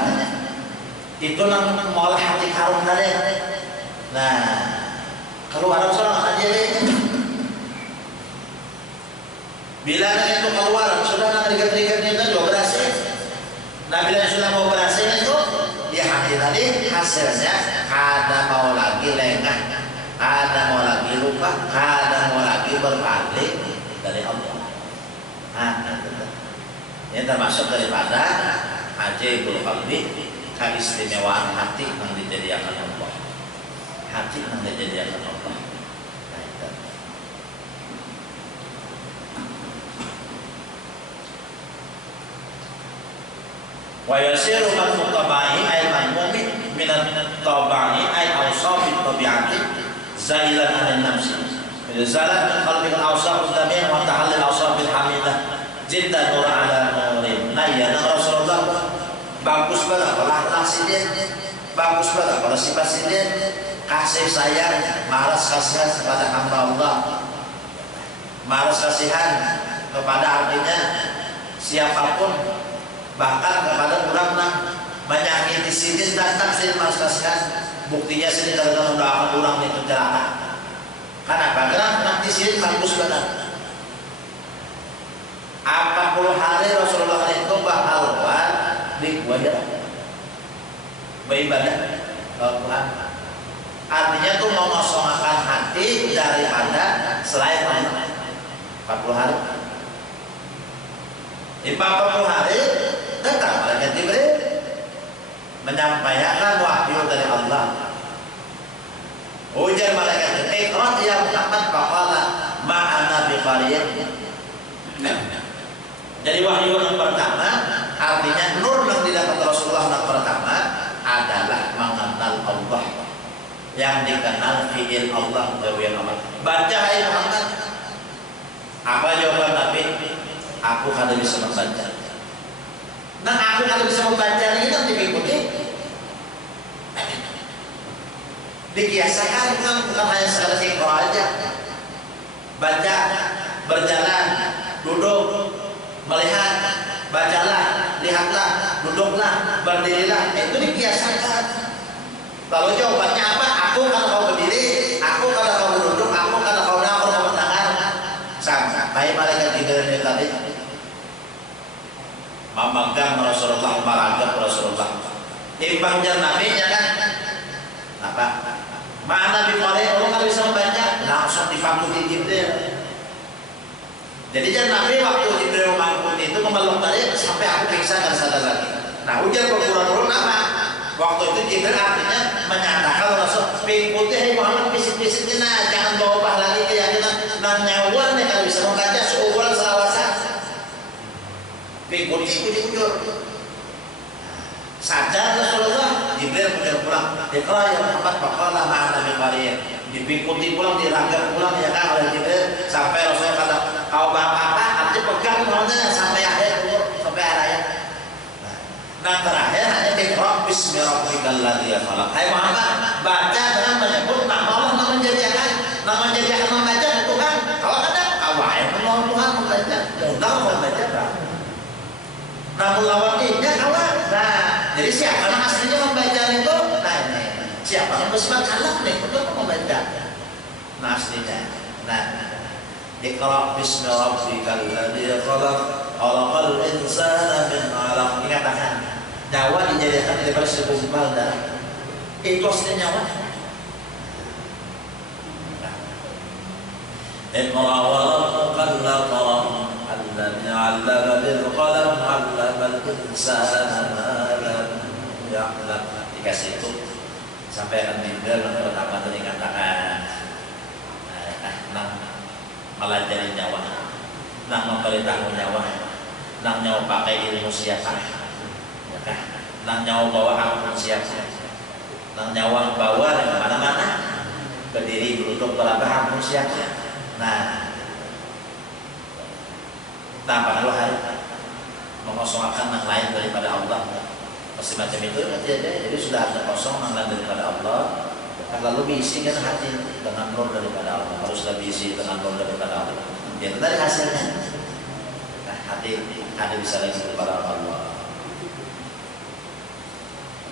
itu nang malah hati harum tadi. Nah keluaran seorang aja deh. Bila itu keluaran sudah nang terikat-terikatnya itu juga berhasil. Nah bila sudah mau berhasil itu ya hati tadi hasilnya ada mau lagi lengah, ada mau lagi lupa, ada mau lagi berbalik dari Allah. Ini termasuk daripada ajaibul qalbi, keistimewaan hati yang dijadikan Allah. Hati yang dijadikan Allah. Wa yasiru man mutabai ay man mu'min min at-tabai ay awsaf at-tabi'ati zailan 'an an-nafs. Zalat min qalbi al-awsaf al-tabi'ah wa tahallil awsaf al-hamidah. Cinta nur ala nurin. Nah ya Rasulullah bagus banget kalau dia, bagus banget kalau sifat dia kasih sayang, malas kasihan kepada hamba Allah, malas kasihan kepada artinya siapapun, bahkan kepada orang yang menyakiti sidin datang sini malas kasihan. Buktinya sini kalau mendoakan orang itu celaka. Kenapa? Karena nanti sidin bagus banget. 40 hari Rasulullah itu berhalwat di wajah beribadah Tuhan. Artinya itu mengosongkan hati daripada selain Allah. 40 hari. Di 40 hari datang malaikat Jibril menyampaikan wahyu dari Allah. Ujar malaikat Jibril, "Iqra ya Muhammad faqala ma'ana bi qariyah." Jadi wahyu yang pertama artinya nur yang didapat Rasulullah yang pertama adalah mengenal Allah, yang dikenal fi'il Allah jawab Allah. Baca hai Muhammad. Apa jawaban Nabi? Aku kada bisa membaca. Nah aku kada bisa membaca ini nanti diikuti. Dikiasakan bukan hanya sekadar ikra aja. Baca, berjalan, duduk, melihat, bacalah, lihatlah, duduklah, berdirilah, itu dibiasakan. Kalau jawabannya apa? Aku kalau kau berdiri, aku kalau kau duduk, aku kalau kau nakur kau tangan. Sampai malaikat Jibril tadi memegang Rasulullah, meragap Rasulullah. Timbang jar nabinya kan? Apa? Mana biqari orang kalau bisa membaca langsung difakuti Jibril. Jadi jangan Nabi waktu Jibril mengikuti itu memeluk tadi sampai aku pingsan dan sadar lagi. Nah ujar berkurang-kurang apa? Waktu itu Jibril artinya menyatakan Rasul mengikuti hai Muhammad pisik-pisik nah jangan bawa lagi keyakinan dan nyawan nih kalau bisa membaca seukuran selawasa. Mengikuti ujur. Sadar Rasulullah Jibril kemudian pulang. Iqra ya Muhammad faqala ma'ana bi qariyah. Diikuti pulang, diragam pulang ya kan oleh Jibril sampai Rasulullah kata kau apa-apa artinya pegang namanya sampai akhir umur sampai akhir. Nah terakhir hanya Iqra bismi rabbikal ladzi khalaq. Hai Muhammad baca dengan menyebut nama Allah, nama menjadikan membaca Tuhan. Kalau ada awal Allah Tuhan membaca. tunggal mau baca Pak. Namun lawan ini kawan. Nah, jadi siapa yang aslinya membaca itu? Nah, ini siapa yang bersifat kalam nih? Betul membaca. Nah, aslinya. Nah, Iqra bismi rabbikal ladzi khalaq, khalaqal insana min 'alaq. Dikatakan nyawa dijadikan daripada segumpal darah. Itu aslinya nyawa. Iqra wa rabbukal akram alladzi 'allama bil qalam 'allamal insana ma lam ya'lam. Dikasih itu sampai akan bimbel yang pertama tadi katakan malah jadi nyawa, nang memberitahu nyawa, nang nyawa pakai ilmu siapa, nang nyawa bawa ampun siapa, nang nyawa bawa dari mana-mana, berdiri berlutut berapa ampun siapa. Nah, tanpa hari mengosongkan yang lain daripada Allah, pasti macam itu nanti ada. Jadi sudah ada kosong yang lain daripada Allah. Lalu diisi kan hati dengan nur daripada Allah, haruslah diisi dengan nur daripada Allah. Itu tadi hasilnya. Nah, hati bisa lagi kepada Allah.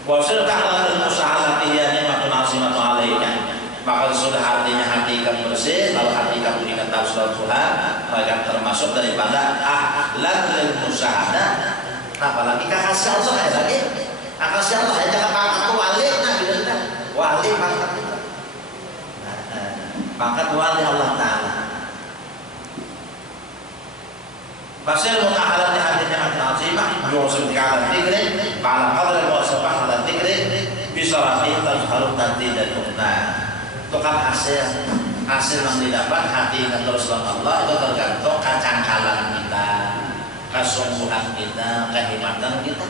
Wa sirqa'al musa'alati ya nikmatun 'azimatu 'alaika. Maka sudah artinya hati kamu bersih, lalu hati kamu dikatakan sudah Tuhan, maka termasuk daripada ahlul musa'adah. Apalagi kasih Allah lagi. Kasih Allah jangan pangkat wali nah gitu kan. Wali pangkat itu. Pangkat wali Allah Ta'ala. Pasal mutahalat hatinya azimah, yusul ta'ala dzikri, ba'ala qadri wa sabah ala dzikri, bisarafi tazharu tatidatuna. Itu kan hasil yang didapat hati dan terus Allah itu tergantung kecangkalan kita, kesungguhan kita, kehikmatan kita.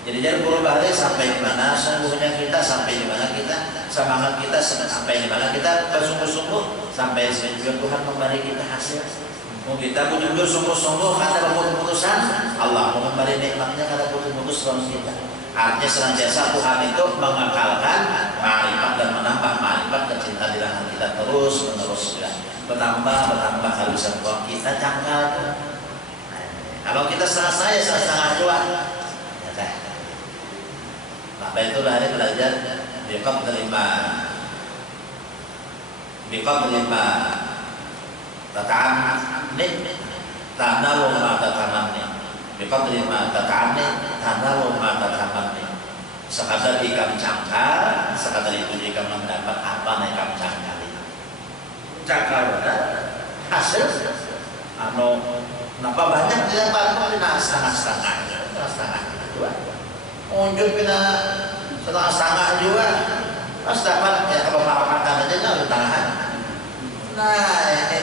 Jadi jangan berubah balik sampai di mana sungguhnya kita, sampai di mana kita, semangat kita sampai di mana kita bersungguh-sungguh sampai sehingga Tuhan memberi kita hasil. Kita betul-betul sungguh-sungguh karena keputusan Allah mau memberi nikmatnya karena putus-putus dalam kita. Artinya senantiasa Tuhan itu mengekalkan ma'rifat dan menambah ma'rifat kecintaan di dalam kita terus menerus ya. Bertambah halusan kita cangkal. Kalau kita setengah dua. Maka itulah hari belajar biqab terima tata'anni tanalu ma tata'anni biqab terima tata'anni tanalu ma tata'anni. Sekadar ikam cangkal, sekadar itu jika mendapat apa yang ikam cangkal itu cangkal benar hasil napa banyak didapat setengah dua unjuk kita setengah juga pas dapat ya kalau makan aja jangan tangan. Nah ini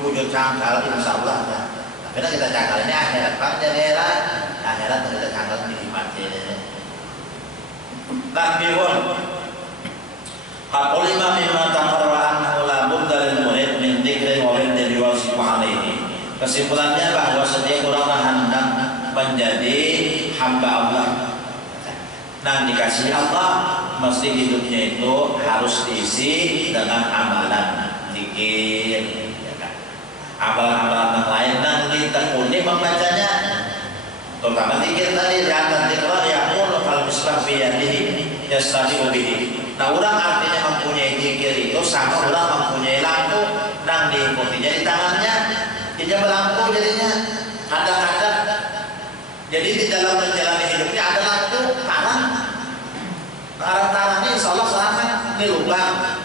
wujud cangkal insya Allah ya. Tapi kita cangkal ini akhirat pak jadi akhirat kita cangkal dinikmati. Tanbihun qulima mimma taqarra annahu la budda lil murid min dzikri wa min yuwasifu alaihi. Kesimpulannya bahwa setiap orang hendak menjadi hamba Allah dan dikasih Allah, mesti hidupnya itu harus diisi dengan amalan zikir, ya kan? Amalan-amalan yang lain dan ditekuni membacanya, terutama zikir tadi dan zikra yaqul fal misbah bi yadihi yastadiu bihi. Nah, orang artinya mempunyai zikir itu sama orang mempunyai lampu dan diikutinya di tangannya, dia berlampu jadinya ada. Jadi di dalam menjalani hidupnya ada lampu tangan. Arah tangan ini insya Allah selamat. Ini lubang,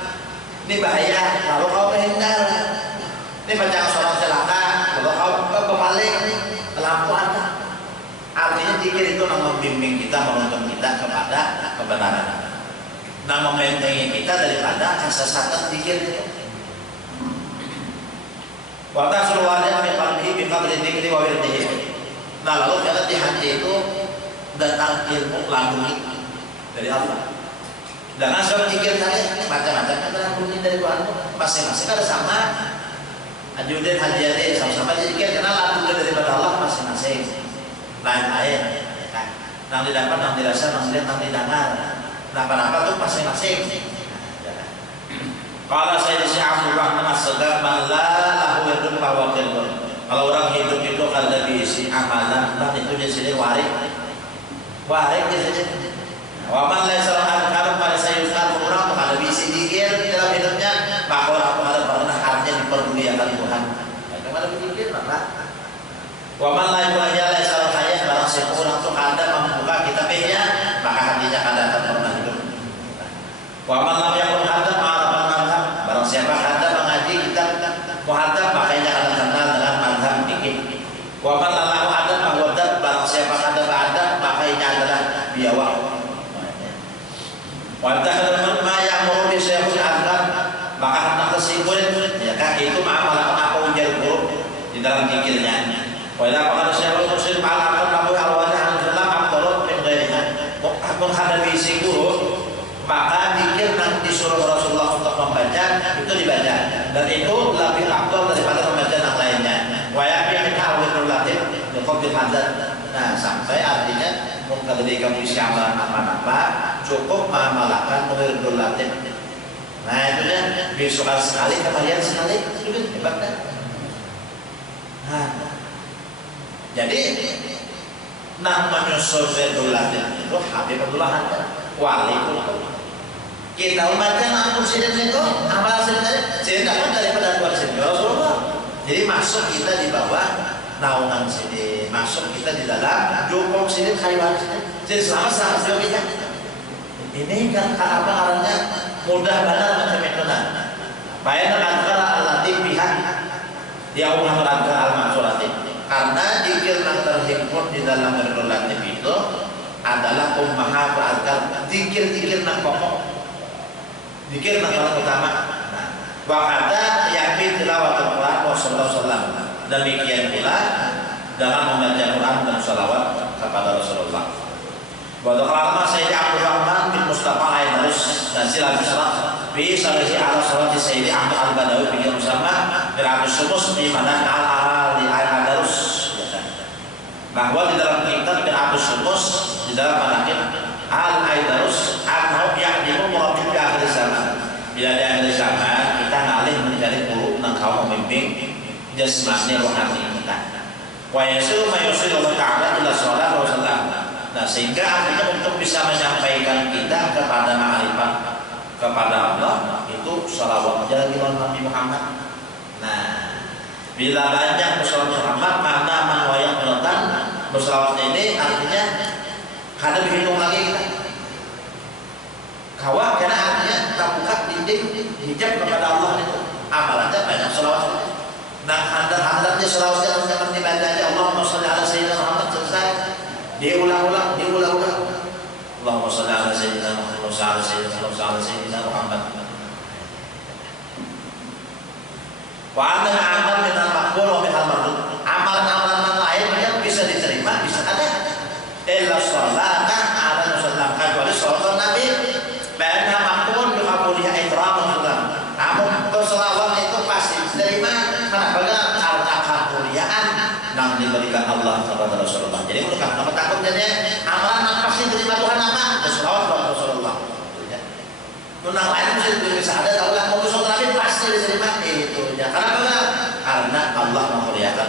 ini bahaya. Lalu kau menghindar. Ini panjang seorang celaka. Lalu kau kebalik. Lampu ada. Artinya zikir itu membimbing kita, menuntun kita kepada kebenaran. Nah, membentengi kita daripada kesesatan zikir itu. Wa tasru wa'ala fi qalbihi bi qadri dzikri wa wirdihi. Nah, lalu jangan di hati itu datang ilmu laduni dari Allah. Jangan sudah pikir saya macam-macam kan laduni dari Tuhan, masing-masing ada sama. Ajudan hajiyati sama-sama dikir karena laduni daripada Allah masing-masing. Lain-lain. Nang didapat, nang dirasa, nang dilihat, nang didengar. Apa-apa tuh masing-masing. Kalau saya disini Abdul Rahman As-Sadar man la lahu yadun bahwa Kalau orang hidup itu kalau diisi amalan, kan itu di sini warik di sini. Waman laisa al-karam pada sayukan orang kalau diisi dikir dalam hidupnya, maka orang itu ada pernah artinya diperdulikan Tuhan. Bagaimana dikir maka waman laisa al-hayat barang siapa orang itu ada membuka kitabnya, maka hatinya kada akan pernah hidup. Waman lam yakun hadam ma'arafan madhab, barang siapa ada mengaji kitab muhadab, makanya akan kenal dengan madhab fikih. Waman lam hadam ma'wadab, barang siapa ada adab, makanya adalah biawak. Wadahul ma ya'muru bi syai'in adab, maka hendak kesimpulan ya kan itu ma'amalan apa ujar buruk di dalam pikirnya. Wa idza qala syai'un muslim ma'al aqal alwana al-kalam aqdaru min ghairiha. Akun hadapi isi buruk, maka dikir yang disuruh Rasulullah untuk membaca itu dibaca, dan itu lebih aktual daripada membaca yang lainnya. Wayaknya awalul latif lebih hadat. Nah sampai artinya ketika kamu isi amalan apa-apa cukup mengamalkan wirdul latif. Nah itu kan besok sekali kemarin sekali sudah hebat kan. Nah jadi menyusul wirdul latif itu Habibullah ada wali itu. Kita umatkan ampun sidin itu amal sidin pun daripada keluar sidin Rasulullah. Jadi masuk kita di bawah naungan sidin, masuk kita di dalam jokong sidin, khaywan sidin. Jadi selama juga kita. Ini kan apa arahnya mudah benar macam itu nah. Bayan antara al-latif pihak dia mengamalkan al-ma'surati. Karena dikir yang terhimpun di dalam al-latif itu adalah ummahat al-azkar, dikir-dikir yang pokok. Dikir yang utama. Nah, wakata yakni tilawatul Quran wa sallallahu demikian pula dalam membaca Quran dan salawat kepada Rasulullah. Wa dzakara Sayyid Abdul Rahman bin Mustafa Aidarus dan sila bisra bi salati ala salati Sayyid Ahmad Al-Badawi bin Musamma beratus sumus di mana al-ahli Aidarus. Bahwa di dalam kitab beratus sumus di dalam manaqib Al-Aidarus atau yang dimurabbi di akhir zaman. Bila di akhir zaman kita ngalih mencari guru nang kaum pembimbing jasmani rohani kita. Wa yasul ma yusil Allah Ta'ala ila sallallahu alaihi wasallam. Nah sehingga artinya untuk bisa menyampaikan kita kepada ma'rifat kepada Allah itu salawat jalan Nabi Muhammad. Nah bila banyak bersalawat Muhammad mana manwayang meletak bersalawat ini artinya kada dihitung lagi kita. Kawah karena artinya kita buka dinding hijab kepada Allah itu amalannya banyak salawat. Nah hadratnya salawat yang jangan dibaca aja Allahumma sholli ala sayyidina Muhammad selesai. Diulang-ulang. Allahumma sholli ala sayyidina Muhammad wa ala sayyidina Muhammad. Wa anna amal min al-maqbul wa min al-mardud. Amalan-amalan lain yang bisa diterima bisa ada. Illa sholatan ala Rasulullah kecuali sholat Nabi. Baiknya maqbul bi qabuliha ikraman Allah. Namun berselawat itu pasti diterima karena pada al-qabulian yang diberikan Allah kepada Rasulullah. Jadi bukan nama takutnya amalan yang pasti diterima Tuhan apa? Berselawat kepada Rasulullah. Menang lain bisa ada kalau mau berselawat Nabi pasti diterima itu. Karena Allah memuliakan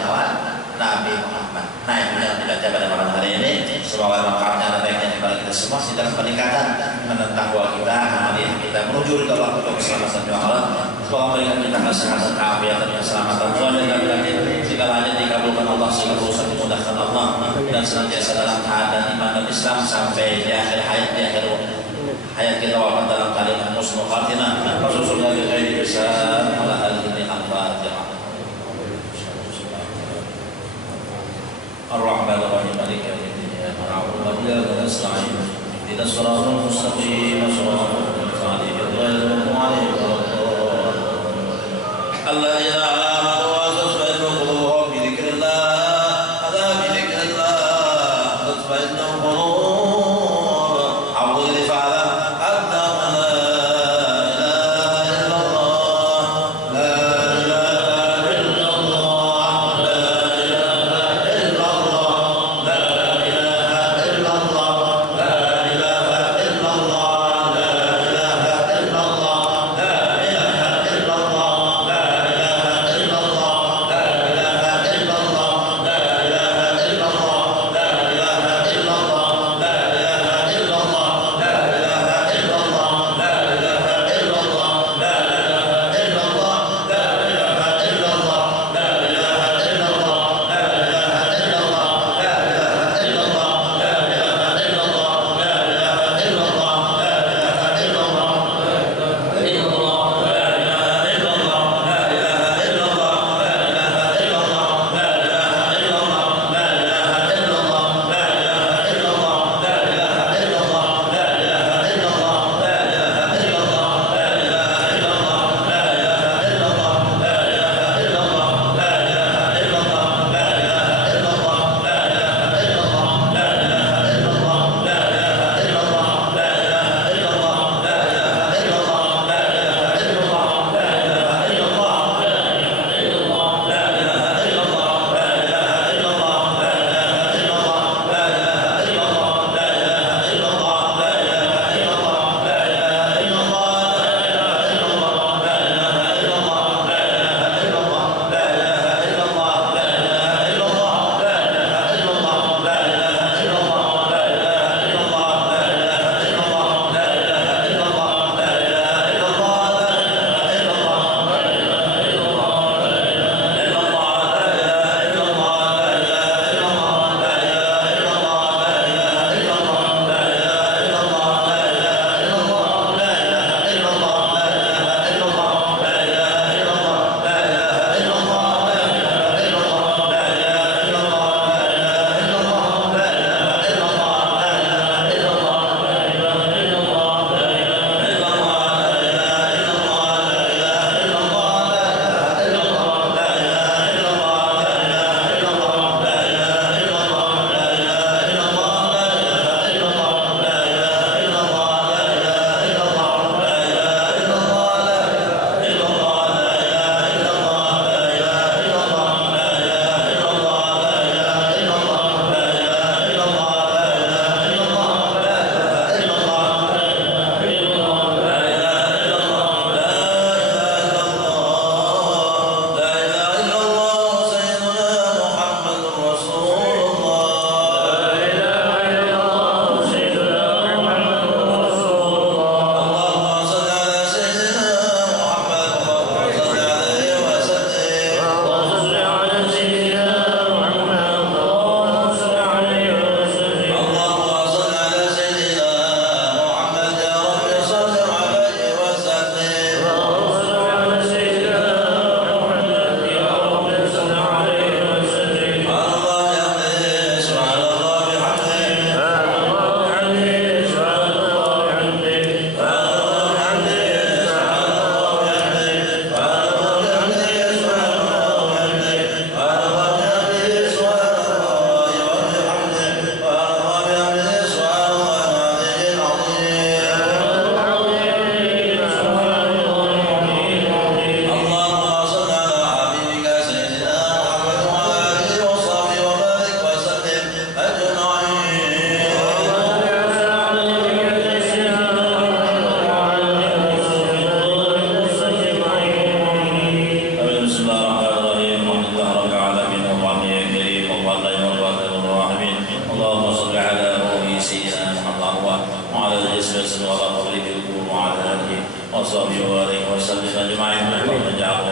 Nabi Muhammad. Nah itu yang dibaca pada malam hari ini. Semoga manfaatnya dan baiknya kepada kita semua sedang peningkatan menentang kita, amaliyah kita menuju ridha Allah untuk keselamatan Allah. Semoga memberikan kita kesehatan, keafiatan, keselamatan, zahir dan batin. Segalanya dikabulkan Allah, segala urusan dimudahkan Allah dan senantiasa dalam keadaan iman dan Islam sampai di akhir hayat kita wafat dalam keadaan husnul khatimah. Rasulullah bi besar ala al-ini al-Fatihah. Ar-Rahman Ar-Rahim Maliki Yawmiddin. Na'udzu billahi min syaitanir rajim. Ihdinas siratal mustaqim, siratal ladzina an'amta 'alaihim ghairil amanu wa tatma'innu qulubuhum bi dzikrillah. Ala bi dzikrillah tatma'innu qulub. A'udzu billahi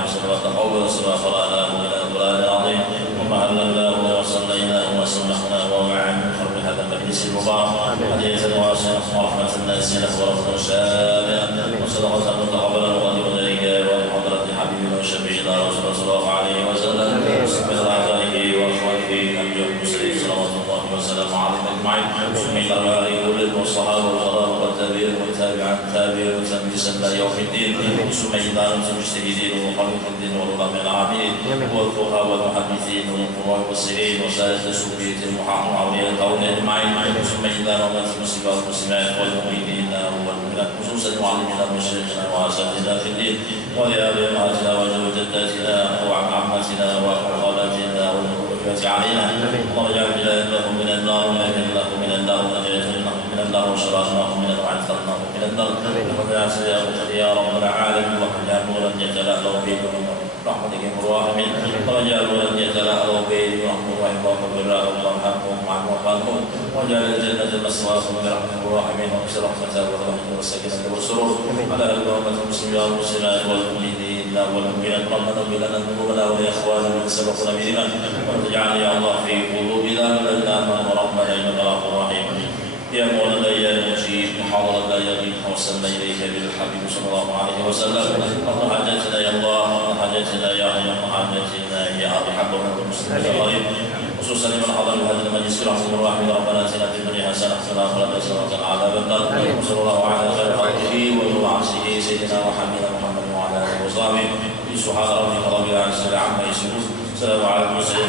وسلم وتقبل صلى قراناه الى القران العظيم وما علمناه وصليناه وسمحناه ومع من حرم هذا المجلس المبارك هدية واسعة ورحمة نازلة ورحمة شاملة وصدقة متقبلة وغنيمة إليك وحضرة حبيبنا وشفيعنا رسول الله عليه وسلم وسلم أعدائه وأخوانه أنبياء المرسلين صلوات الله وسلامه عليهم أجمعين ثم إلى الأولين والصحابة والقضاء والتابعين والتابع التابعين وتلميذ إلى يوم الدين ثم إلى المجتهدين وخلق الدين والعلماء العاملين والفقهاء والمحدثين والقراء والمفسرين وسائر الصوفية المحاولين القول أجمعين ثم إلى رحمة المسلمين والمسلمات والمؤمنين والمؤمنات خصوصا معلمنا ومشايخنا وأساتذتنا في الدين ولأبنائنا وجداتنا وعماتنا وخالاتنا والمؤمنات علينا اللهم اجعل بلادهم من النار ونجنا لهم من النار ونجنا من النار وشرارناهم من النار وعتقناهم من النار وقد يا رب العالمين وقد نورا يتلألؤ به رحمتك الراحمين واجعل ولن يتلألؤ به رحمتك وبراءهم وارحمهم وعنهم واجعل الجنة مسواهم برحمتك الراحمين واكسر رحمته ورحمته والسكينة والسرور على أمة المسلمين والمسلمات والمؤمنين والمؤمنات ربنا اغفر لنا ذنوبنا ولإخواننا الذين سبقونا بالإيمان وتجعل يا الله في قلوبنا لنا ورحمة إنك غفور رحيم يا مولانا يا مجيب محاضرة يا غيث وصلنا إليك بالحبيب صلى الله عليه وسلم اللهم حاجتنا يا الله اللهم حاجتنا يا الله حاجتنا يا أبي حبنا المسلمين الغريب خصوصا لمن حضر هذا المجلس برحمة الراحمين ربنا آتنا في الدنيا حسنة وفي الآخرة حسنة وقنا عذاب النار وصلى الله على خير خلقه ونور عرشه سيدنا وحبيبنا محمد وعلى آله وصحبه سبحان ربك رب العزة عما يصفون سلام على المرسلين